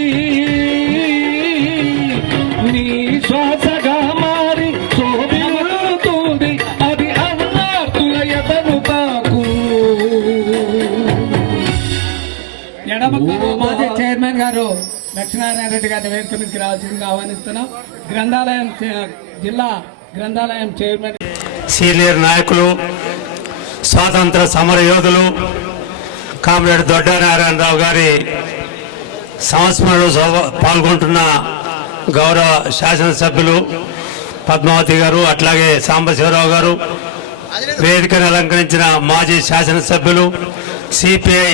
నీ శ్వాసగా మారి శోభిల్లుతుంది, అది అన్నార్తుల ఎదను తాకు. మాజీ చైర్మన్ గారు లక్ష్మీనారాయణ రెడ్డి గారి వేదిక మీదకి రావాల్సిందిగా ఆహ్వానిస్తున్నాం. గ్రంథాలయం జిల్లా గ్రంథాలయం చైర్మన్, సీనియర్ నాయకులు, స్వాతంత్ర సమర యోధులు కామ్రేడ్ దొడ్డ నారాయణరావు గారి సంస్మరణలో పాల్గొంటున్న గౌరవ శాసనసభ్యులు పద్మావతి గారు, అట్లాగే సాంబశివరావు గారు, వేదికను అలంకరించిన మాజీ శాసనసభ్యులు, సిపిఐ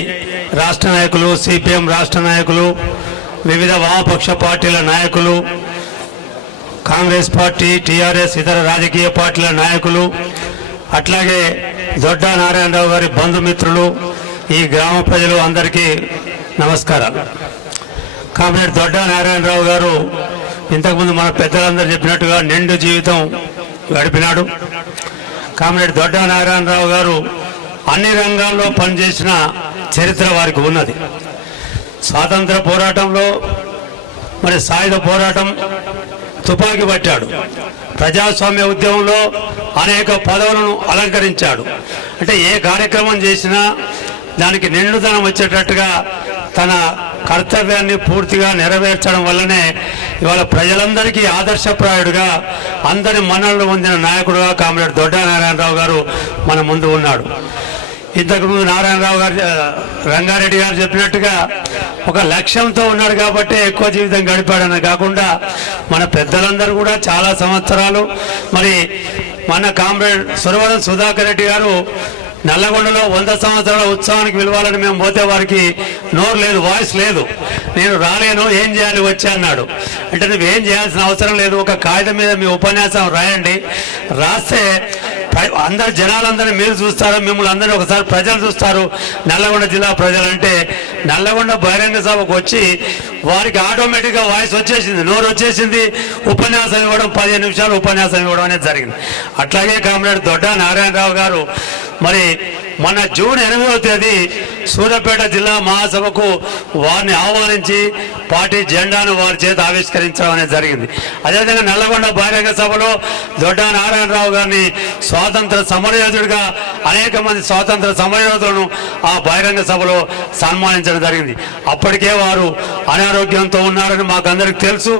రాష్ట్ర నాయకులు, సిపిఎం రాష్ట్ర నాయకులు, వివిధ వామపక్ష పార్టీల నాయకులు, కాంగ్రెస్ పార్టీ, టీఆర్ఎస్, ఇతర రాజకీయ పార్టీల నాయకులు, అట్లాగే దొడ్డ నారాయణరావు గారి బంధుమిత్రులు, ఈ గ్రామ ప్రజలు అందరికీ నమస్కారాలు. కామ్రేడ్ దొడ్డ నారాయణరావు గారు ఇంతకుముందు మన పెద్దలందరూ చెప్పినట్టుగా నిండు జీవితం గడిపినాడు. కామ్రేడ్ దొడ్డ నారాయణరావు గారు అన్ని రంగాల్లో పనిచేసిన చరిత్ర వారికి ఉన్నది. స్వాతంత్ర పోరాటంలో మరి సాయుధ పోరాటం తుపాకీ పట్టాడు, ప్రజాస్వామ్య ఉద్యమంలో అనేక పదవులను అలంకరించాడు. అంటే ఏ కార్యక్రమం చేసినా దానికి నిండుదనం వచ్చేటట్టుగా తన కర్తవ్యాన్ని పూర్తిగా నెరవేర్చడం వల్లనే ఇవాళ ప్రజలందరికీ ఆదర్శప్రాయుడుగా అందరి మన్ననలు పొందిన నాయకుడుగా కామ్రేడ్ దొడ్డ నారాయణరావు గారు మన ముందు ఉన్నాడు. ఇంతకుముందు నారాయణరావు గారు, రంగారెడ్డి గారు చెప్పినట్టుగా ఒక లక్ష్యంతో ఉన్నాడు కాబట్టి ఎక్కువ జీవితం గడిపాడని కాకుండా మన పెద్దలందరూ కూడా చాలా సంవత్సరాలు, మరి మన కామ్రేడ్ సురవరం సుధాకర్ రెడ్డి గారు నల్లగొండలో 100 సంవత్సరాల ఉత్సవానికి పిలవాలని మేము పోతే వారికి నోరు లేదు, వాయిస్ లేదు, నేను రాలేను, ఏం చేయాలి వచ్చి అన్నాడు. అంటే నువ్వేం చేయాల్సిన అవసరం లేదు, ఒక కాగితం మీద మీ ఉపన్యాసం రాయండి, రాస్తే అందరు జనాలందరినీ మీరు చూస్తారు, మిమ్మల్ని అందరినీ ఒకసారి ప్రజలు చూస్తారు, నల్లగొండ జిల్లా ప్రజలు. అంటే నల్లగొండ బహిరంగ సభకు వచ్చి వారికి ఆటోమేటిక్గా వాయిస్ వచ్చేసింది, నోరు వచ్చేసింది, ఉపన్యాసం ఇవ్వడం, 15 నిమిషాలు ఉపన్యాసం ఇవ్వడం అనేది జరిగింది. అట్లాగే కామ్రేడ్ దొడ్డ నారాయణరావు గారు మరి మొన్న జూన్ 8వ తేదీ సూర్యాపేట జిల్లా మహాసభకు వారిని ఆహ్వానించి పార్టీ జెండాను వారి చేత ఆవిష్కరించడం అనేది జరిగింది. అదేవిధంగా నల్లగొండ బహిరంగ సభలో దొడ్డ నారాయణరావు గారిని స్వాతంత్ర సమరయోధుడిగా అనేక మంది స్వాతంత్ర సమరయోధులను ఆ బహిరంగ సభలో సన్మానించడం జరిగింది. అప్పటికే వారు అనారోగ్యంతో ఉన్నారని మాకు అందరికి తెలుసు.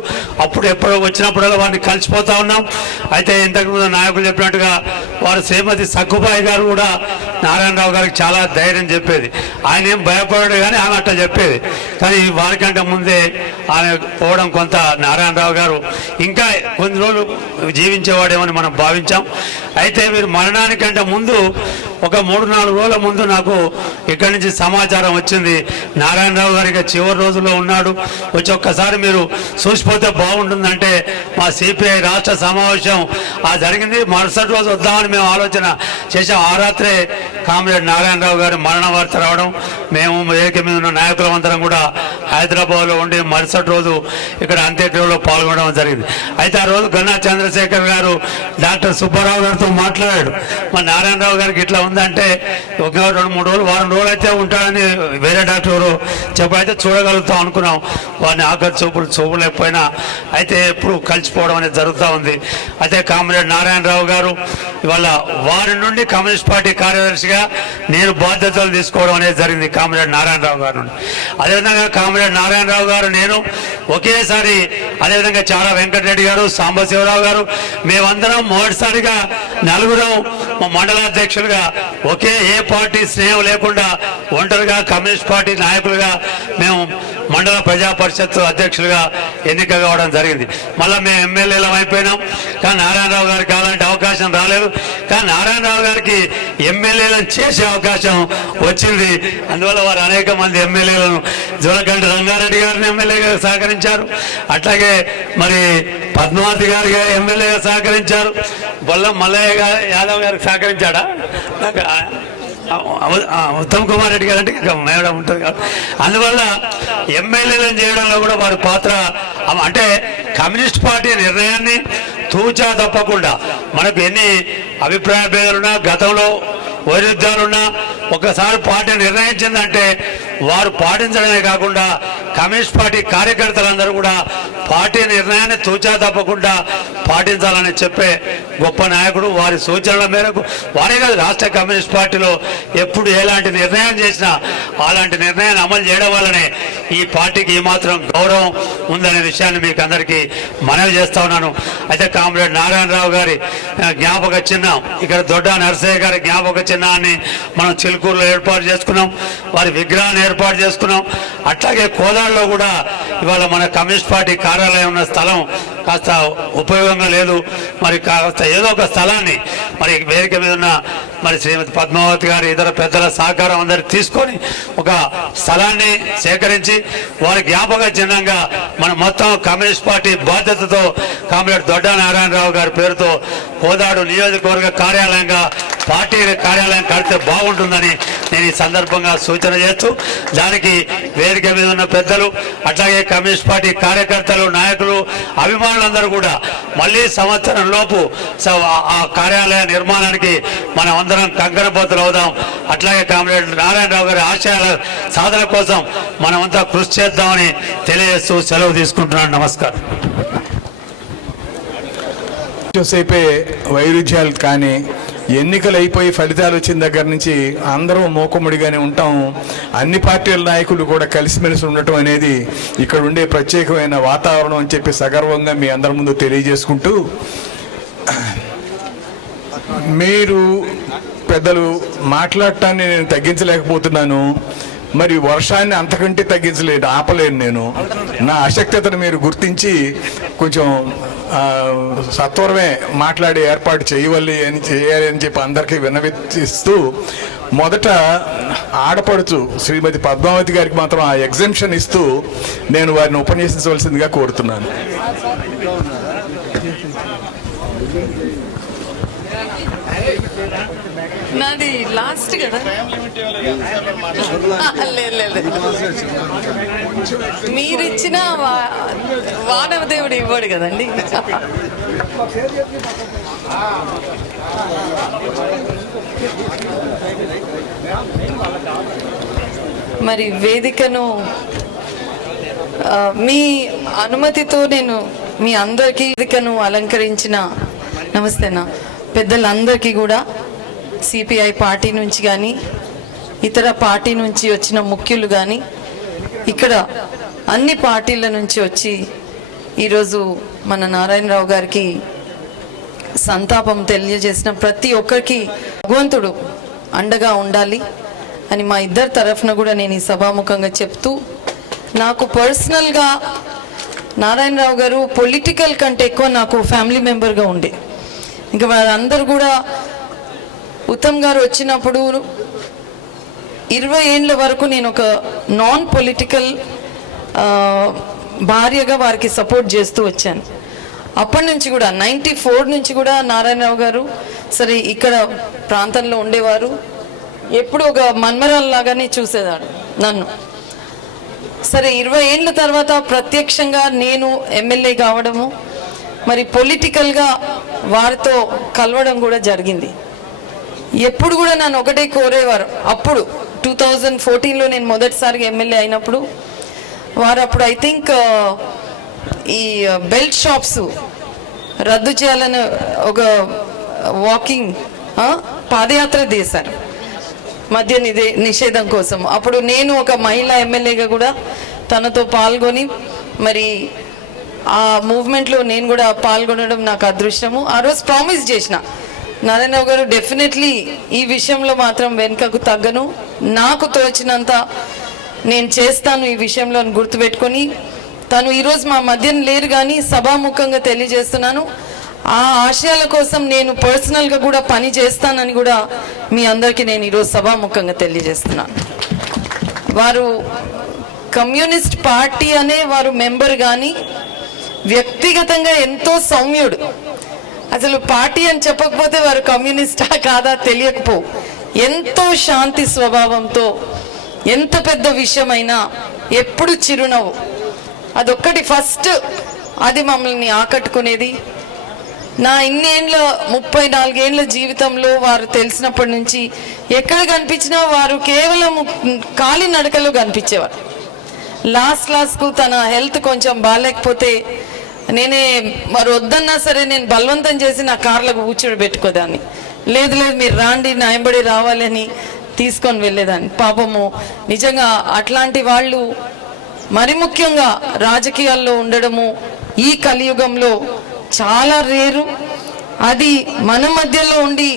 అప్పుడు ఎప్పుడో వచ్చినప్పుడల్లా వారిని కలిసిపోతా ఉన్నాం. అయితే ఇంతకుముందు నాయకులు చెప్పినట్టుగా వారు శ్రీమతి సక్కుబాయి గారు కూడా నారాయణరావు గారికి చాలా ధైర్యం చెప్పేది. ఆయన ఏం భయపడాడు కానీ ఆమె అట్లా చెప్పేది. కానీ వారికంటే ముందే ఆమె పోవడం కొంత నారాయణరావు గారు ఇంకా కొన్ని రోజులు జీవించేవాడేమని మనం భావించాం. అయితే మీరు మరణానికంటే ముందు ఒక 3-4 రోజుల ముందు నాకు ఇక్కడి నుంచి సమాచారం వచ్చింది, నారాయణరావు గారికి చివరి రోజుల్లో ఉన్నాడు, వచ్చి ఒక్కసారి మీరు చూసిపోతే బాగుంటుందంటే మా సిపిఐ రాష్ట్ర సమావేశం జరిగింది. మరుసటి రోజు వద్దామని మేము ఆలోచన చేసాం. ఆ రాత్రే కామ్రేడ్ నారాయణరావు గారి మరణ వార్త రావడం, మేము వేదిక మీద ఉన్న నాయకులందరం కూడా హైదరాబాద్లో ఉండి మరుసటి రోజు ఇక్కడ అంత్యక్రియలో పాల్గొనడం జరిగింది. అయితే ఆ రోజు గన్నా చంద్రశేఖర్ గారు డాక్టర్ సుబ్బారావు గారితో మాట్లాడాడు. మా నారాయణరావు గారికి ఇట్లా ఉందంటే ఒక 2-3 రోజులు, వారం రోజులు అయితే ఉంటాడని వేరే డాక్టర్ ఎవరు చెప్పైతే చూడగలుగుతాం అనుకున్నాం. వారిని ఆఖరి చూపలేకపోయినా అయితే ఎప్పుడు కలిసిపోవడం అనేది జరుగుతూ ఉంది. అయితే కామ్రేడ్ నారాయణరావు గారు ఇవాళ వారి నుండి కమ్యూనిస్ట్ పార్టీ కార్యదర్శిగా నేను బాధ్యతలు తీసుకోవడం అనేది జరిగింది కామ్రేడ్ నారాయణరావు గారి నుండి. అదేవిధంగా కామ్రేడ్ నారాయణరావు గారు నేను ఒకేసారి, అదేవిధంగా చారా వెంకటరెడ్డి గారు, సాంబశివరావు గారు, మేమందరం మొదటిసారిగా నలుగురం మండలాధ్యక్షులుగా ఒకే ఏ పార్టీ స్నేహం లేకుండా ఒంటరిగా కమ్యూనిస్ట్ పార్టీ నాయకులుగా మేము మండల ప్రజా పరిషత్ అధ్యక్షులుగా ఎన్నిక కావడం జరిగింది. మళ్ళీ మేము ఎమ్మెల్యేలం అయిపోయినాం. కానీ నారాయణరావు గారికి అలాంటి అవకాశం రాలేదు. కానీ నారాయణరావు గారికి ఎమ్మెల్యేలను చేసే అవకాశం వచ్చింది. అందువల్ల వారు అనేక మంది ఎమ్మెల్యేలను, జోలకంటి రంగారెడ్డి గారిని ఎమ్మెల్యేగా సహకరించారు. అట్లాగే మరి పద్మావతి గారి ఎమ్మెల్యేగా సహకరించారు. బొల్లం మల్లయ్య యాదవ్ గారికి సహకరించాడా? ఉత్తమ్ కుమార్ రెడ్డి గారు అంటే మేడం ఉంటుంది కాబట్టి అందువల్ల ఎమ్మెల్యేలను చేయడంలో కూడా వారి పాత్ర. అంటే కమ్యూనిస్ట్ పార్టీ నిర్ణయాన్ని తూచా తప్పకుండా, మనకు ఎన్ని అభిప్రాయ భేదాలున్నా, గతంలో వైరుధ్యాలున్నా, ఒకసారి పార్టీ నిర్ణయించిందంటే వారు పాటించడమే కాకుండా కమ్యూనిస్ట్ పార్టీ కార్యకర్తలందరూ కూడా పార్టీ నిర్ణయాన్ని తూచా తప్పకుండా పాటించాలని చెప్పే గొప్ప నాయకుడు. వారి సూచనల మేరకు వారే కాదు, రాష్ట్ర కమ్యూనిస్ట్ పార్టీలో ఎప్పుడు ఎలాంటి నిర్ణయం చేసినా అలాంటి నిర్ణయాన్ని అమలు చేయడం వల్లనే ఈ పార్టీకి ఏమాత్రం గౌరవం ఉందనే విషయాన్ని మీకు అందరికీ మనవి చేస్తా ఉన్నాను. అయితే కామ్రేడ్ నారాయణరావు గారి జ్ఞాపక చిహ్నం, ఇక్కడ దొడ్డా నరసయ్య గారి జ్ఞాపక చిహ్నాన్ని మనం చిలుకూరులో ఏర్పాటు చేసుకున్నాం, వారి విగ్రహాన్ని ఏర్పాటు చేసుకున్నాం. అట్లాగే కోదాడలో కూడా ఇవాళ మన కమ్యూనిస్ట్ పార్టీ కార్యాలయం ఉన్న స్థలం కాస్త ఉపయోగంగా లేదు. మరి కాస్త ఏదో ఒక స్థలాన్ని మరి వేదిక మీద ఉన్న మరి శ్రీమతి పద్మావతి గారి ఇతర పెద్దల సహకారం అందరికి తీసుకొని ఒక స్థలాన్ని సేకరించి వారి జ్ఞాపక చిహ్నంగా మన మొత్తం కమ్యూనిస్ట్ పార్టీ బాధ్యతతో కామ్రేడ్ దొడ్డా నారాయణరావు గారి పేరుతో కోదాడు నియోజకవర్గ కార్యాలయంగా పార్టీ కార్యాలయం కడితే బాగుంటుందని నేను ఈ సందర్భంగా సూచన చేస్తూ, దానికి వేదిక మీద ఉన్న పెద్దలు, అట్లాగే కమ్యూనిస్ట్ పార్టీ కార్యకర్తలు, నాయకులు, అభిమానులందరూ కూడా మళ్ళీ సంవత్సరం లోపు ఆ కార్యాలయ నిర్మాణానికి మనం అందరం కంకణబద్దులు అవుదాం. అట్లాగే కామ్రేడ్ నారాయణరావు గారి ఆశయాల సాధన కోసం మనమంతా కృషి చేద్దామని తెలియజేస్తూ సెలవు తీసుకుంటున్నాను. నమస్కారం. సేపే వైరుధ్యాలు కానీ ఎన్నికలు అయిపోయి ఫలితాలు వచ్చిన దగ్గర నుంచి అందరం మూకుమ్మడిగానే ఉంటాం. అన్ని పార్టీల నాయకులు కూడా కలిసిమెలిసి ఉండటం అనేది ఇక్కడ ఉండే ప్రత్యేకమైన వాతావరణం అని చెప్పి సగర్వంగా మీ అందరి ముందు తెలియజేసుకుంటూ, మీరు పెద్దలు మాట్లాడటాన్ని నేను తగ్గించలేకపోతున్నాను. మరి వర్షాన్ని అంతకంటే తగ్గించలేదు, ఆపలేను నేను. నా అశక్తతను మీరు గుర్తించి కొంచెం సత్వరమే మాట్లాడే ఏర్పాటు చేయాలి అని చెప్పి అందరికీ విన్నవిస్తూ, మొదట ఆడపడుచు శ్రీమతి పద్మావతి గారికి మాత్రం ఆ ఎగ్జెంప్షన్ ఇస్తూ నేను వారిని ఉపన్యసించవలసిందిగా కోరుతున్నాను. నాది లాస్ట్ కదా, మీరు ఇచ్చిన వానవ దేవుడు ఇవ్వడు కదండి. మరి వేదికను మీ అనుమతితో నేను మీ అందరికీ వేదికను అలంకరించిన నమస్తేనా పెద్దలందరికీ కూడా, సిపిఐ పార్టీ నుంచి కానీ ఇతర పార్టీ నుంచి వచ్చిన ముఖ్యులు కానీ, ఇక్కడ అన్ని పార్టీల నుంచి వచ్చి ఈరోజు మన నారాయణరావు గారికి సంతాపం తెలియజేసిన ప్రతి ఒక్కరికి భగవంతుడు అండగా ఉండాలి అని మా ఇద్దరి తరఫున కూడా నేను ఈ సభాముఖంగా చెప్తూ, నాకు పర్సనల్గా నారాయణరావు గారు పొలిటికల్ కంటే ఎక్కువ నాకు ఫ్యామిలీ మెంబర్గా ఉండే. ఇంకా వారందరూ కూడా ఉత్తమ్ గారు వచ్చినప్పుడు 20 ఏండ్ల వరకు నేను ఒక నాన్ పొలిటికల్ భార్యగా వారికి సపోర్ట్ చేస్తూ వచ్చాను. అప్పటి నుంచి కూడా 94 నుంచి కూడా నారాయణరావు గారు సరే ఇక్కడ ప్రాంతంలో ఉండేవారు. ఎప్పుడు ఒక మన్మరాల్లాగానే చూసేవాడు నన్ను. సరే 20 ఏండ్ల తర్వాత ప్రత్యక్షంగా నేను ఎమ్మెల్యే కావడము, మరి పొలిటికల్గా వారితో కలవడం కూడా జరిగింది. ఎప్పుడు కూడా నన్ను ఒకటే కోరేవారు. అప్పుడు 2014లో నేను మొదటిసారిగా ఎమ్మెల్యే అయినప్పుడు వారు అప్పుడు ఐ థింక్ ఈ బెల్ట్ షాప్స్ రద్దు చేయాలని ఒక వాకింగ్ పాదయాత్ర చేశారు మద్య నిషేధం కోసం. అప్పుడు నేను ఒక మహిళా ఎమ్మెల్యేగా కూడా తనతో పాల్గొని మరి ఆ మూవ్మెంట్లో నేను కూడా పాల్గొనడం నాకు అదృష్టము. ఆ రోజు ప్రామిస్ చేసిన నారాయణరావు గారు డెఫినెట్లీ ఈ విషయంలో మాత్రం వెనుకకు తగ్గను, నాకు తోచినంత నేను చేస్తాను ఈ విషయంలో అని గుర్తుపెట్టుకొని తను ఈరోజు మా మధ్యన లేరు కానీ సభాముఖంగా తెలియజేస్తున్నాను ఆ ఆశయాల కోసం నేను పర్సనల్గా కూడా పని చేస్తానని కూడా మీ అందరికీ నేను ఈరోజు సభాముఖంగా తెలియజేస్తున్నాను. వారు కమ్యూనిస్ట్ పార్టీ అనే వారు మెంబర్ కానీ వ్యక్తిగతంగా ఎంతో సౌమ్యుడు. అసలు పార్టీ అని చెప్పకపోతే వారు కమ్యూనిస్టా కాదా తెలియకపో, ఎంతో శాంతి స్వభావంతో ఎంత పెద్ద విషయమైనా ఎప్పుడు చిరునవ్వు, అదొక్కటి ఫస్ట్ అది మమ్మల్ని ఆకట్టుకునేది. నా ఇన్నేళ్ళ 34 ఏండ్ల జీవితంలో వారు తెలిసినప్పటి నుంచి ఎక్కడ కనిపించినా వారు కేవలం కాలి నడకలో కనిపించేవారు. లాస్ట్కు తన హెల్త్ కొంచెం బాగాలేకపోతే నేనే మరి వద్దన్నా సరే నేను బలవంతం చేసి నా కార్లకు కూర్చోబెట్టుకోదాన్ని. లేదు లేదు మీరు రాండి నాయంబడి రావాలని తీసుకొని వెళ్ళేదాన్ని. పాపము నిజంగా అట్లాంటి వాళ్ళు మరి ముఖ్యంగా రాజకీయాల్లో ఉండడము ఈ కలియుగంలో చాలా రేరు. అది మన మధ్యలో ఉండి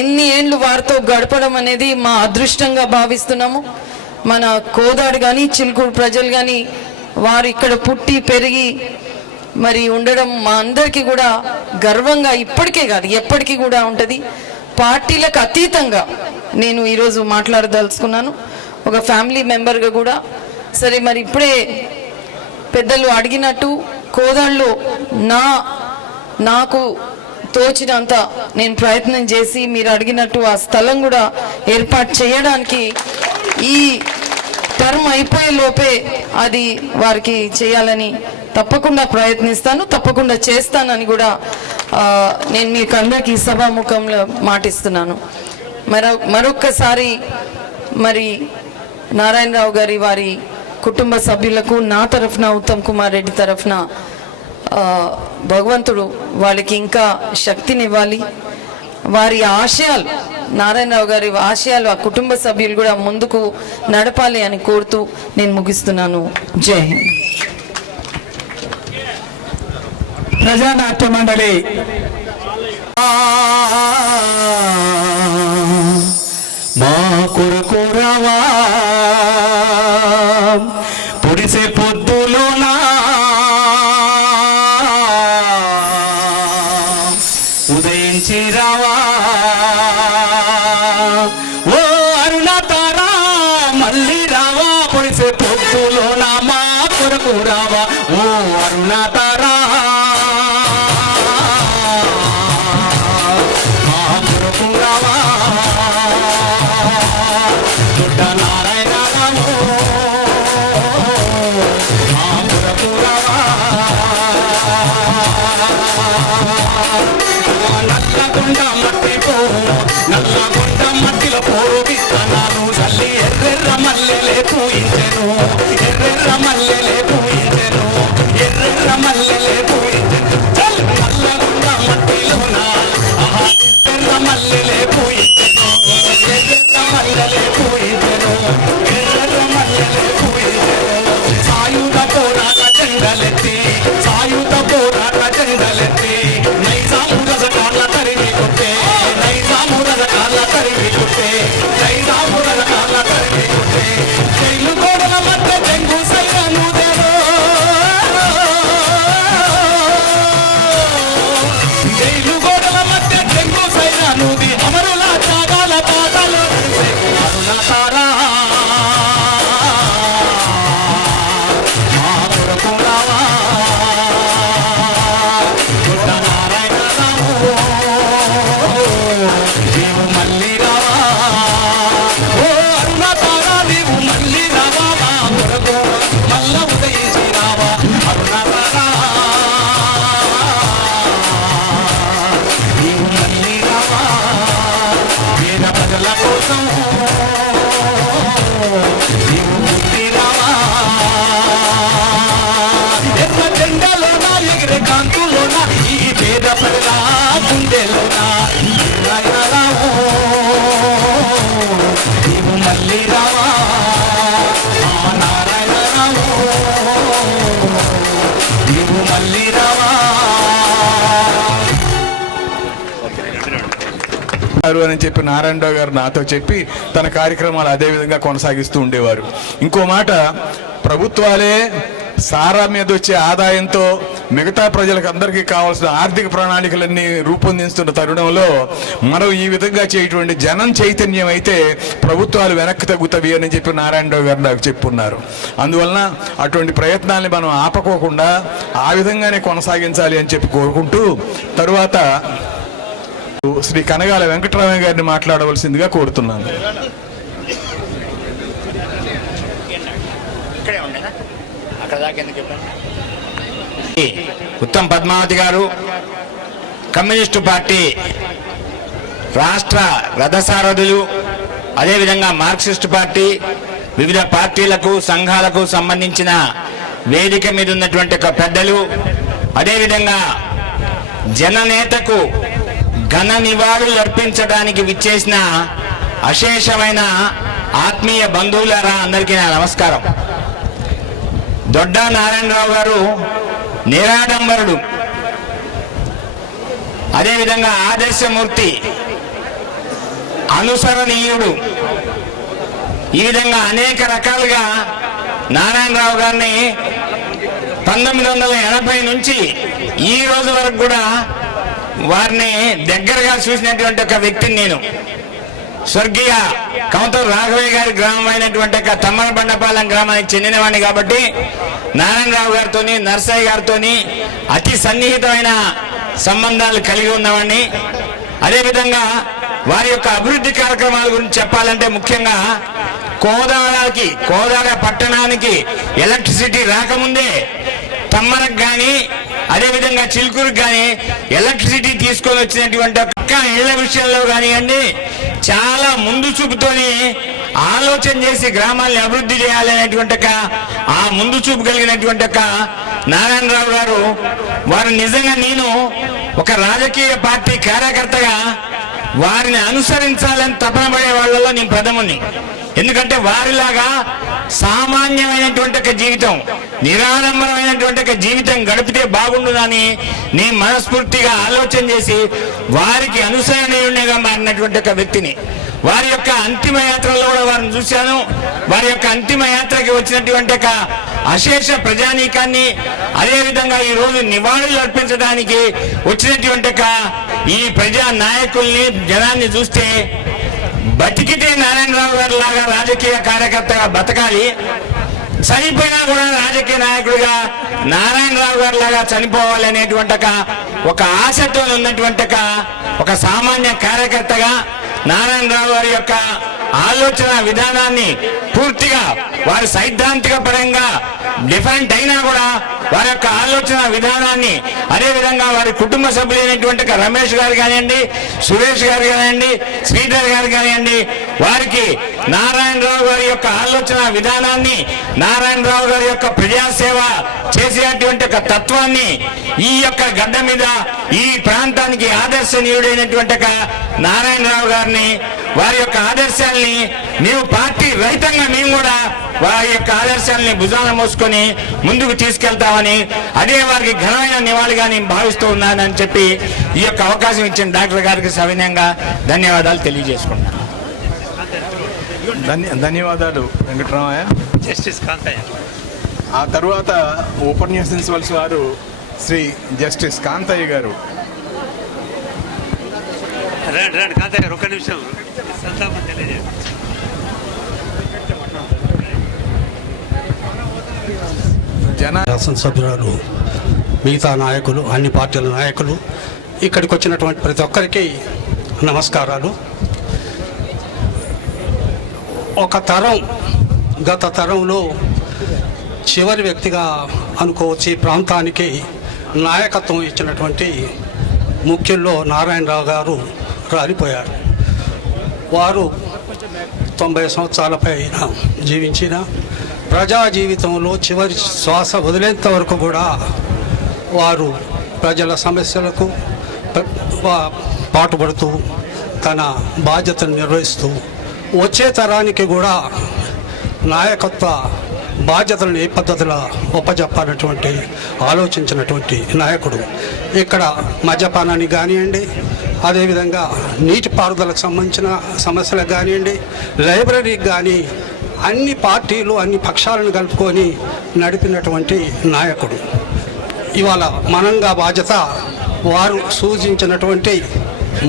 ఇన్ని ఏండ్లు వారితో గడపడం అనేది మా అదృష్టంగా భావిస్తున్నాము. మన కోదాడు కానీ చిలుకూరు ప్రజలు కానీ వారు ఇక్కడ పుట్టి పెరిగి మరి ఉండడం మా అందరికీ కూడా గర్వంగా ఇప్పటికే కాదు ఎప్పటికీ కూడా ఉంటుంది. పార్టీలకు అతీతంగా నేను ఈరోజు మాట్లాడదలుచుకున్నాను ఒక ఫ్యామిలీ మెంబర్గా కూడా. సరే మరి ఇప్పుడే పెద్దలు అడిగినట్టు కోదాడులో నాకు తోచినంత నేను ప్రయత్నం చేసి మీరు అడిగినట్టు ఆ స్థలం కూడా ఏర్పాటు చేయడానికి ఈ టర్మ్ అయిపోయే లోపే అది వారికి చేయాలని తప్పకుండా ప్రయత్నిస్తాను, తప్పకుండా చేస్తానని కూడా నేను మీకు అందరికీ సభాముఖంలో మాటిస్తున్నాను. మరొక్కసారి మరి నారాయణరావు గారి వారి కుటుంబ సభ్యులకు నా తరఫున ఉత్తమ్ కుమార్ రెడ్డి తరఫున భగవంతుడు వాళ్ళకి ఇంకా శక్తినివ్వాలి. వారి ఆశయాలు నారాయణరావు గారి ఆశయాలు ఆ కుటుంబ సభ్యులు కూడా ముందుకు నడపాలి అని కోరుతూ నేను ముగిస్తున్నాను. జై హింద్. ప్రజానాట్య మండలి మా కొరకు రావా పొడిసే పొద్దులోనా ఉదయించి రావా ఓ అరుణ తారా మళ్ళీ రావా పొడిసే పొద్దులోనా మా కొరకు రావా ఓ అరుణ తారా మా కొరకు రావా దొడ్డ నారాయణ రావు మా కొరకు రావా నల్లగొండ మట్టి పోరు నల్లగొండ మట్టిలో పోరు విత్తనాలు చల్లి ఎర్రెర్ర మల్లెలే పూయించెను ఎర్రెర్ర మల్లెలే పూయించెను ఎర్రెర్ర మల్లెలే పూయించెను చల్ నల్లగొండ మట్టిలోన ఎర్రెర్ర మల్లెలే పూయించెను ఎర్రెర్ర మల్లెలే పూయించెను ఎర్రెర్ర మల్లెలే పూయించెను సాయుధ పోరాట జెండలెత్తి సాయుధ పోరాట జెండలెత్తి నైజాము రజకార్ల తరిమి కొట్టే నైజాము రజకార్ల తరిమి కొట్టే నైజాము రజకార్ల తరిమి కొట్టే జైలు గోడల మధ్య జంగు సైరను అని చెప్పి నారాయణరావు గారు నాతో చెప్పి తన కార్యక్రమాలు అదే విధంగా కొనసాగిస్తూ ఉండేవారు. ఇంకో మాట, ప్రభుత్వాలే సారా మీద వచ్చే ఆదాయంతో మిగతా ప్రజలకు అందరికీ కావాల్సిన ఆర్థిక ప్రణాళికలన్నీ రూపొందిస్తున్న తరుణంలో మనం ఈ విధంగా చేయటువంటి జనం చైతన్యం అయితే ప్రభుత్వాలు వెనక్కి తగ్గుతాయి అని చెప్పి నారాయణరావు గారు నాకు చెప్పున్నారు. అందువలన అటువంటి ప్రయత్నాన్ని మనం ఆపకోకుండా ఆ విధంగానే కొనసాగించాలి అని చెప్పి కోరుకుంటూ తరువాత శ్రీ కనగాల వెంకటరామయ్య గారిని మాట్లాడవలసిందిగా కోరుతున్నాను. ఉత్తమ్ పద్మావతి గారు కమ్యూనిస్టు పార్టీ రాష్ట్ర రథసారథులు, అదేవిధంగా మార్క్సిస్టు పార్టీ, వివిధ పార్టీలకు సంఘాలకు సంబంధించిన వేదిక మీద ఉన్నటువంటి ఒక పెద్దలు, అదేవిధంగా జననేతకు ఘన నివాళులు అర్పించడానికి విచ్చేసిన అశేషమైన ఆత్మీయ బంధువులారా అందరికీ నా నమస్కారం. దొడ్డా నారాయణరావు గారు నిరాడంబరుడు, అదేవిధంగా ఆదర్శమూర్తి, అనుసరణీయుడు. ఈ విధంగా అనేక రకాలుగా నారాయణరావు గారిని 1980 నుంచి ఈ రోజు వరకు కూడా వారిని దగ్గరగా చూసినటువంటి ఒక వ్యక్తిని నేను. స్వర్గీయ కౌంతూరు రాఘవయ్య గారి గ్రామం అయినటువంటి తమ్మలబండపాలెం గ్రామానికి చెందినవాడిని కాబట్టి నారాయణరావు గారితో, నర్సయ్య గారితో అతి సన్నిహితమైన సంబంధాలు కలిగి ఉన్నవాడిని. అదేవిధంగా వారి యొక్క అభివృద్ధి కార్యక్రమాల గురించి చెప్పాలంటే ముఖ్యంగా కోదాడ పట్టణానికి ఎలక్ట్రిసిటీ రాకముందే తమ్మరకు కానీ అదేవిధంగా చిలుకూరుకు కానీ ఎలక్ట్రిసిటీ తీసుకొని వచ్చినటువంటి ఒక్క ఇళ్ల విషయంలో కానివ్వండి చాలా ముందు చూపుతోని ఆలోచన చేసి గ్రామాల్ని అభివృద్ధి చేయాలనేటువంటి ఆ ముందు చూపు కలిగినటువంటి నారాయణరావు గారు, వారు నిజంగా నేను ఒక రాజకీయ పార్టీ కార్యకర్తగా వారిని అనుసరించాలని తపన పడే వాళ్ళలో నేను ప్రథముని. ఎందుకంటే వారిలాగా సామాన్యమైనటువంటి ఒక జీవితం, నిరాడంబరమైనటువంటి ఒక జీవితం గడిపితే బాగుండునని నేను మనస్ఫూర్తిగా ఆలోచన చేసి వారికి అనుసరణీయునిగా మారినటువంటి ఒక వ్యక్తిని. వారి యొక్క అంతిమ యాత్రలో కూడా వారిని చూశాను. వారి యొక్క అంతిమ యాత్రకి వచ్చినటువంటి ఒక అశేష ప్రజానీకాన్ని, అదేవిధంగా ఈ రోజు నివాళులు అర్పించడానికి వచ్చినటువంటి ఒక ఈ ప్రజా నాయకుల్ని, జనాన్ని చూస్తే బతికితే నారాయణరావు గారు లాగా రాజకీయ కార్యకర్తగా బతకాలి, చనిపోయినా కూడా రాజకీయ నాయకుడిగా నారాయణరావు గారు లాగా చనిపోవాలి అనేటువంటి ఒక ఆశతో ఉన్నటువంటి ఒక సామాన్య కార్యకర్తగా నారాయణరావు గారి యొక్క ఆలోచన విధానాన్ని పూర్తిగా వారి సైద్ధాంతిక పరంగా డిఫరెంట్ అయినా కూడా వారి యొక్క ఆలోచన విధానాన్ని, అదేవిధంగా వారి కుటుంబ సభ్యులైనటువంటి రమేష్ గారు కానివ్వండి, సురేష్ గారు కానివ్వండి, శ్రీధర్ గారు కానివ్వండి, వారికి నారాయణరావు గారి యొక్క ఆలోచన విధానాన్ని, నారాయణరావు గారి యొక్క ప్రజాసేవ చేసేటువంటి ఒక తత్వాన్ని ఈ యొక్క గడ్డ మీద ఈ ప్రాంతానికి ఆదర్శనీయుడైనటువంటి నారాయణరావు గారిని, వారి యొక్క ఆదర్శాలని మేము పార్టీ రహితంగా మేము కూడా వారి యొక్క ఆదర్శాలని భుజాన మోసుకొని ముందుకు తీసుకెళ్తామని, అదే వారికి ఘనమైన నివాళిగా నేను భావిస్తూ ఉన్నానని చెప్పి ఈ యొక్క అవకాశం ఇచ్చిన డాక్టర్ గారికి సవినయంగా ధన్యవాదాలు తెలియజేసుకుంటున్నాను. ధన్యవాదాలు వెంకటరామయ్య. జస్టిస్ కాంతయ్య. ఆ తరువాత ఉపన్యసించవలసిన వారు శ్రీ జస్టిస్ కాంతయ్య గారు. రండి కాంతయ్య గారు, ఒక్క నిమిషం సంతాపం తెలియజేయండి. శాసనసభ్యురాలు, మిగతా నాయకులు, అన్ని పార్టీల నాయకులు, ఇక్కడికి వచ్చినటువంటి ప్రతి ఒక్కరికి నమస్కారాలు. ఒక తరం, గత తరంలో చివరి వ్యక్తిగా అనుకోవచ్చు ఈ ప్రాంతానికి నాయకత్వం ఇచ్చినటువంటి ముఖ్యుల్లో నారాయణరావు గారు రాలిపోయారు. వారు 90 సంవత్సరాల పైన జీవించిన ప్రజా జీవితంలో చివరి శ్వాస వదిలేంత వరకు కూడా వారు ప్రజల సమస్యలకు పాటుపడుతూ తన బాధ్యతను నిర్వహిస్తూ వచ్చే తరానికి కూడా నాయకత్వ బాధ్యతలను ఏ పద్ధతిలో ఒప్పజెప్పాలన్నటువంటి ఆలోచించినటువంటి నాయకుడు. ఇక్కడ మద్యపానానికి కానివ్వండి, అదేవిధంగా నీటిపారుదలకు సంబంధించిన సమస్యలకు కానివ్వండి, లైబ్రరీకి కానీ అన్ని పార్టీలు అన్ని పక్షాలను కలుపుకొని నడిపినటువంటి నాయకుడు. ఇవాళ మనంగా బాధ్యత వారు సూచించినటువంటి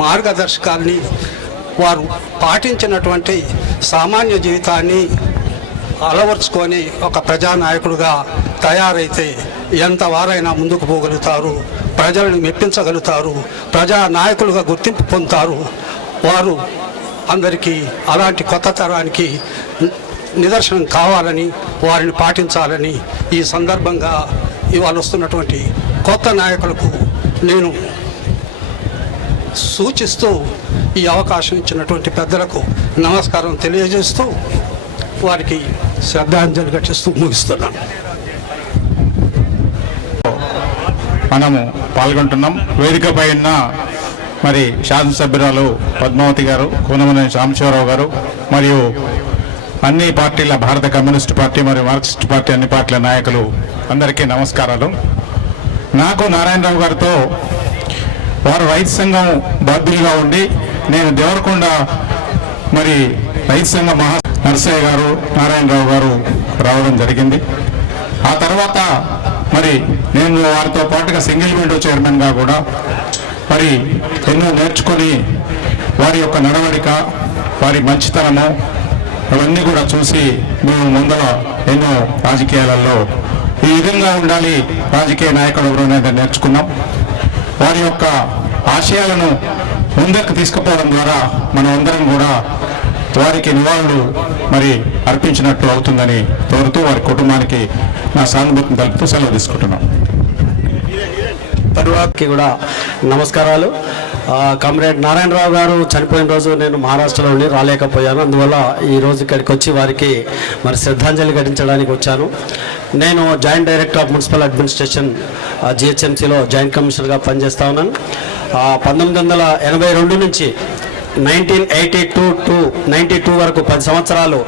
మార్గదర్శకాల్ని, వారు పాటించినటువంటి సామాన్య జీవితాన్ని అలవర్చుకొని ఒక ప్రజానాయకుడుగా తయారైతే ఎంత వారైనా ముందుకు పోగలుగుతారు, ప్రజలను మెప్పించగలుగుతారు, ప్రజానాయకులుగా గుర్తింపు పొందుతారు. వారు అందరికీ అలాంటి కొత్త తరానికి నిదర్శనం కావాలని, వారిని పాటించాలని ఈ సందర్భంగా ఇవాళ వస్తున్నటువంటి కొత్త నాయకులకు నేను సూచిస్తూ ఈ అవకాశం ఇచ్చినటువంటి పెద్దలకు నమస్కారం తెలియజేస్తూ వారికి శ్రద్ధాంజలి ఘటిస్తూ ముగిస్తున్నాను. మనము పాల్గొంటున్నాం. వేదికపై ఉన్న మరి శాసనసభ్యురాలు పద్మావతి గారు, కూనమనేని సాంబశివరావు గారు మరియు అన్ని పార్టీల, భారత కమ్యూనిస్టు పార్టీ మరియు మార్క్సిస్ట్ పార్టీ అన్ని పార్టీల నాయకులు అందరికీ నమస్కారాలు. నాకు నారాయణరావు గారితో వారు రైతు సంఘం బాధ్యులుగా ఉండి నేను దేవరకొండ మరి రైతు సంఘం నరసయ్య గారు, నారాయణరావు గారు రావడం జరిగింది. ఆ తర్వాత మరి నేను వారితో పాటుగా సింగిల్ విండో చైర్మన్గా కూడా మరి ఎన్నో నేర్చుకొని వారి యొక్క నడవడిక, వారి మంచితనము అవన్నీ కూడా చూసి మేము ముందర ఎన్నో రాజకీయాలలో ఈ విధంగా ఉండాలి రాజకీయ నాయకుడు ఎవరు అనేది నేర్చుకున్నాం. వారి యొక్క ఆశయాలను ముందుకు తీసుకుపోవడం ద్వారా మనం అందరం కూడా వారికి నివాళులు మరి అర్పించినట్టు అవుతుందని కోరుతూ వారి కుటుంబానికి నా సానుభూతిని తెలుపుతూ సెలవు తీసుకుంటున్నాం. తరువాతకి కూడా నమస్కారాలు. కామ్రేడ్ నారాయణరావు గారు చనిపోయిన రోజు నేను మహారాష్ట్రలో ఉండి రాలేకపోయాను. అందువల్ల ఈరోజు ఇక్కడికి వచ్చి వారికి మరి శ్రద్ధాంజలి ఘటించడానికి వచ్చాను. నేను joint director of municipal administration జిహెచ్ఎంసీలో జాయింట్ కమిషనర్గా పనిచేస్తా ఉన్నాను. 1982 నుంచి 1982 to 92 వరకు 10 సంవత్సరాలు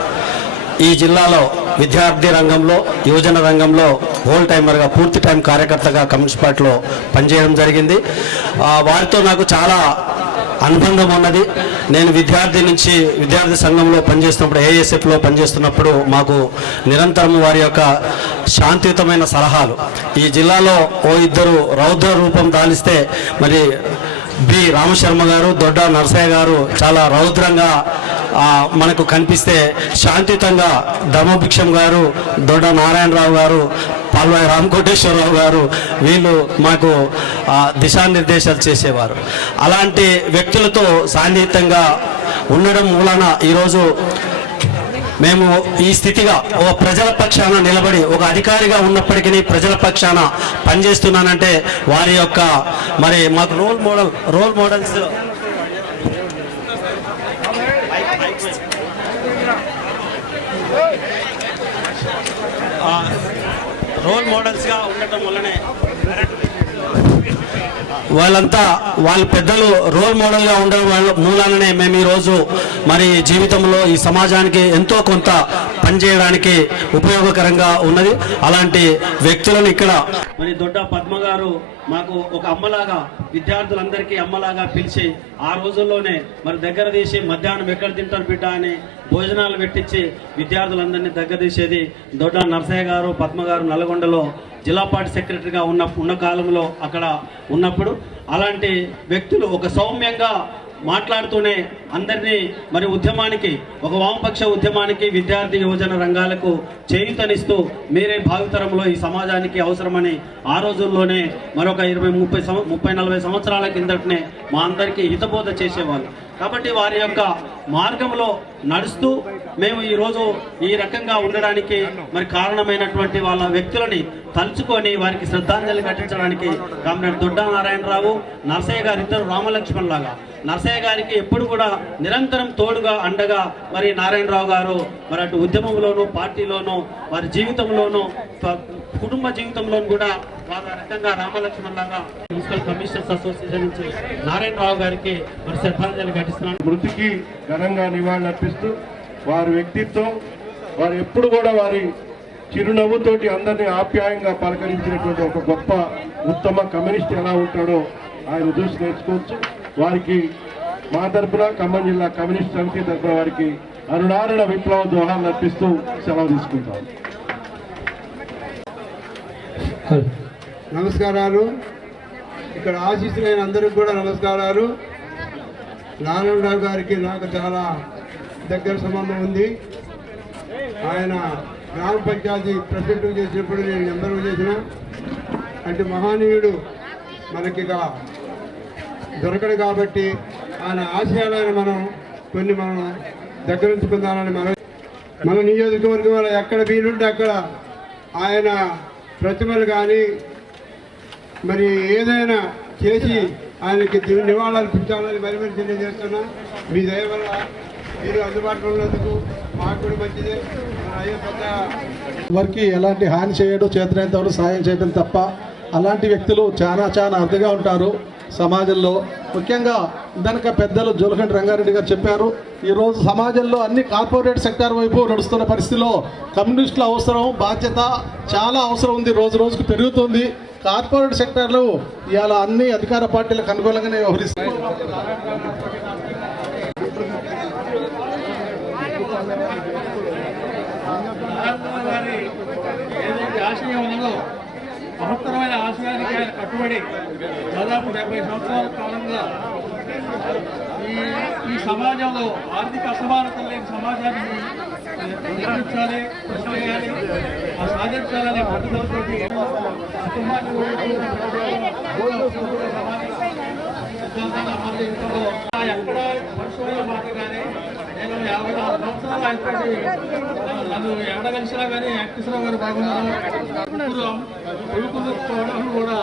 ఈ జిల్లాలో విద్యార్థి రంగంలో, యువజన రంగంలో హోల్ టైమర్గా, పూర్తి టైం కార్యకర్తగా కమ్యూనిస్ట్ పార్టీలో పనిచేయడం జరిగింది. వారితో నాకు చాలా అనుబంధం ఉన్నది. నేను విద్యార్థి సంఘంలో పనిచేస్తున్నప్పుడు, ఏఎస్ఎఫ్లో పనిచేస్తున్నప్పుడు మాకు నిరంతరం వారి యొక్క శాంతియుతమైన సలహాలు, ఈ జిల్లాలో ఓ ఇద్దరు రౌద్ర రూపం దాలిస్తే మరి బి రామశర్మ గారు, దొడ్డ నరసయ్య గారు చాలా రౌద్రంగా మనకు కనిపిస్తే, శాంతియుతంగా ధర్మభిక్షం గారు, దొడ్డ నారాయణరావు గారు, పాల్వాయి రామకోటేశ్వరరావు గారు వీళ్ళు మాకు దిశానిర్దేశాలు చేసేవారు. అలాంటి వ్యక్తులతో సాన్నిహితంగా ఉండడం మూలన ఈరోజు మేము ఈ స్థితిగా ఒక ప్రజల పక్షాన నిలబడి, ఒక అధికారిగా ఉన్నప్పటికీ ప్రజల పక్షాన పనిచేస్తున్నానంటే వారి యొక్క మరి మాకు రోల్ మోడల్స్ గా ఉండటం వల్లనే వాళ్ళంతా వాళ్ళ పెద్దలు రోల్ మోడల్గా ఉండడం మూలాననే మేము ఈరోజు మరి జీవితంలో ఈ సమాజానికి ఎంతో కొంత పనిచేయడానికి ఉపయోగకరంగా ఉన్నది. అలాంటి వ్యక్తులను ఇక్కడ మరి దొడ్డ పద్మ గారు మాకు ఒక అమ్మలాగా, విద్యార్థులందరికీ అమ్మలాగా పిలిచి ఆ రోజుల్లోనే మరి దగ్గర తీసి మధ్యాహ్నం ఎక్కడ తింటారు బిడ్డ అని భోజనాలు పెట్టించి విద్యార్థులందరినీ దగ్గర తీసేది దొడ్డ నరసయ్య గారు, పద్మ గారు నల్గొండలో జిల్లా పార్టీ సెక్రటరీగా ఉన్న కాలంలో అక్కడ ఉన్నప్పుడు అలాంటి వ్యక్తులు ఒక సౌమ్యంగా మాట్లాడుతూనే అందరినీ మరి ఉద్యమానికి, ఒక వామపక్ష ఉద్యమానికి, విద్యార్థి యువజన రంగాలకు చేయూతనిస్తూ మీరే భావితరంలో ఈ సమాజానికి అవసరమని ఆ రోజుల్లోనే మరొక 20-30-40 సంవత్సరాల కిందటనే మా అందరికీ హితబోధ చేసేవాళ్ళు. కాబట్టి వారి యొక్క మార్గంలో నడుస్తూ మేము ఈరోజు ఈ రకంగా ఉండడానికి మరి కారణమైనటువంటి వాళ్ళ వ్యక్తులని తలుచుకొని వారికి శ్రద్ధాంజలి ఘటించడానికి కామ్రేడ్ దొడ్డ నారాయణరావు, నరసయ్య గారు ఇద్దరు రామలక్ష్మణ్ లాగా. నరసయ్య గారికి ఎప్పుడు కూడా నిరంతరం తోడుగా అండగా మరి నారాయణరావు గారు మరి అటు ఉద్యమంలోనూ, పార్టీలోనూ, వారి జీవితంలోనూ, కుటుంబ జీవితంలోనూ కూడా వాళ్ళ రకంగా రామలక్ష్మణ్ లాగా మున్సిపల్ కమిషనర్స్ అసోసియేషన్ నుంచి నారాయణరావు గారికి మరి శ్రద్ధాంజలి ఘటిస్తున్నాను. మృతికి ఘనంగా నివాళులర్పిస్తూ వారి వ్యక్తిత్వం, వారు ఎప్పుడు కూడా వారి చిరునవ్వుతోటి అందరినీ ఆప్యాయంగా పలకరించినటువంటి ఒక గొప్ప ఉత్తమ కమ్యూనిస్ట్ ఎలా ఉంటాడో ఆయన చూసి నేర్చుకోవచ్చు. వారికి మా తరపున ఖమ్మం జిల్లా కమ్యూనిస్ట్ సమితి తరపున వారికి అరుణారుణ విప్లవ దోహాలు అర్పిస్తూ సెలవు తీసుకుంటాం. నమస్కారాలు. ఇక్కడ ఆశీస్సులైన అందరికీ కూడా నమస్కారాలు. నారాయణరావు గారికి నాకు చాలా దగ్గర సంబంధం ఉంది. ఆయన గ్రామ పంచాయతీ ప్రెసిడెంట్ చేసినప్పుడు నేను నెంబర్ చేసిన అంటే మహానీయుడు మనకి దొరకడు కాబట్టి ఆయన ఆశయాలను మనం దగ్గర ఉంచుకుందామని మన నియోజకవర్గంలో ఎక్కడ వీలుంటే అక్కడ ఆయన ప్రతిమలు కానీ మరి ఏదైనా చేసి ఆయనకి నివాళులర్పించాలని మరి తెలియజేస్తున్నా. మీ దయ వల్ల మీరు అందుబాటులో ఉన్నందుకు మాకు కూడా మంచిదే. వారికి ఎలాంటి హాని చేయడం, చేతనైనంత వరకు సాయం చేయడం తప్ప అలాంటి వ్యక్తులు చాలా అరుదుగా ఉంటారు సమాజంలో. ముఖ్యంగా ఇందనక పెద్దలు జోలకంటి రంగారెడ్డి గారు చెప్పారు, ఈరోజు సమాజంలో అన్ని కార్పొరేట్ సెక్టార్ వైపు నడుస్తున్న పరిస్థితిలో కమ్యూనిస్టుల అవసరం, బాధ్యత చాలా అవసరం ఉంది. రోజు రోజుకు పెరుగుతుంది. కార్పొరేట్ సెక్టార్లు ఇవాళ అన్ని అధికార పార్టీలకు అనుకూలంగానే వ్యవహరిస్తారు. మహత్తరమైన ఆశయానికి ఆయన కట్టుబడి దాదాపు 70 సంవత్సరాల కాలంగా ఈ సమాజంలో ఆర్థిక అసమానతలు లేని సమాజాన్ని నిర్మించాలి, కృషి చేయాలి, సాధించాలనే పట్టుదలతో ఎక్కడ మనుషుల మాట కానీ నేను 54 సంవత్సరాలు ఆయనతోటి నన్ను ఎడగలిసినా కానీ వెంకటేశ్వరరావు గారు బాగున్నారు. కొడుకులు కూడా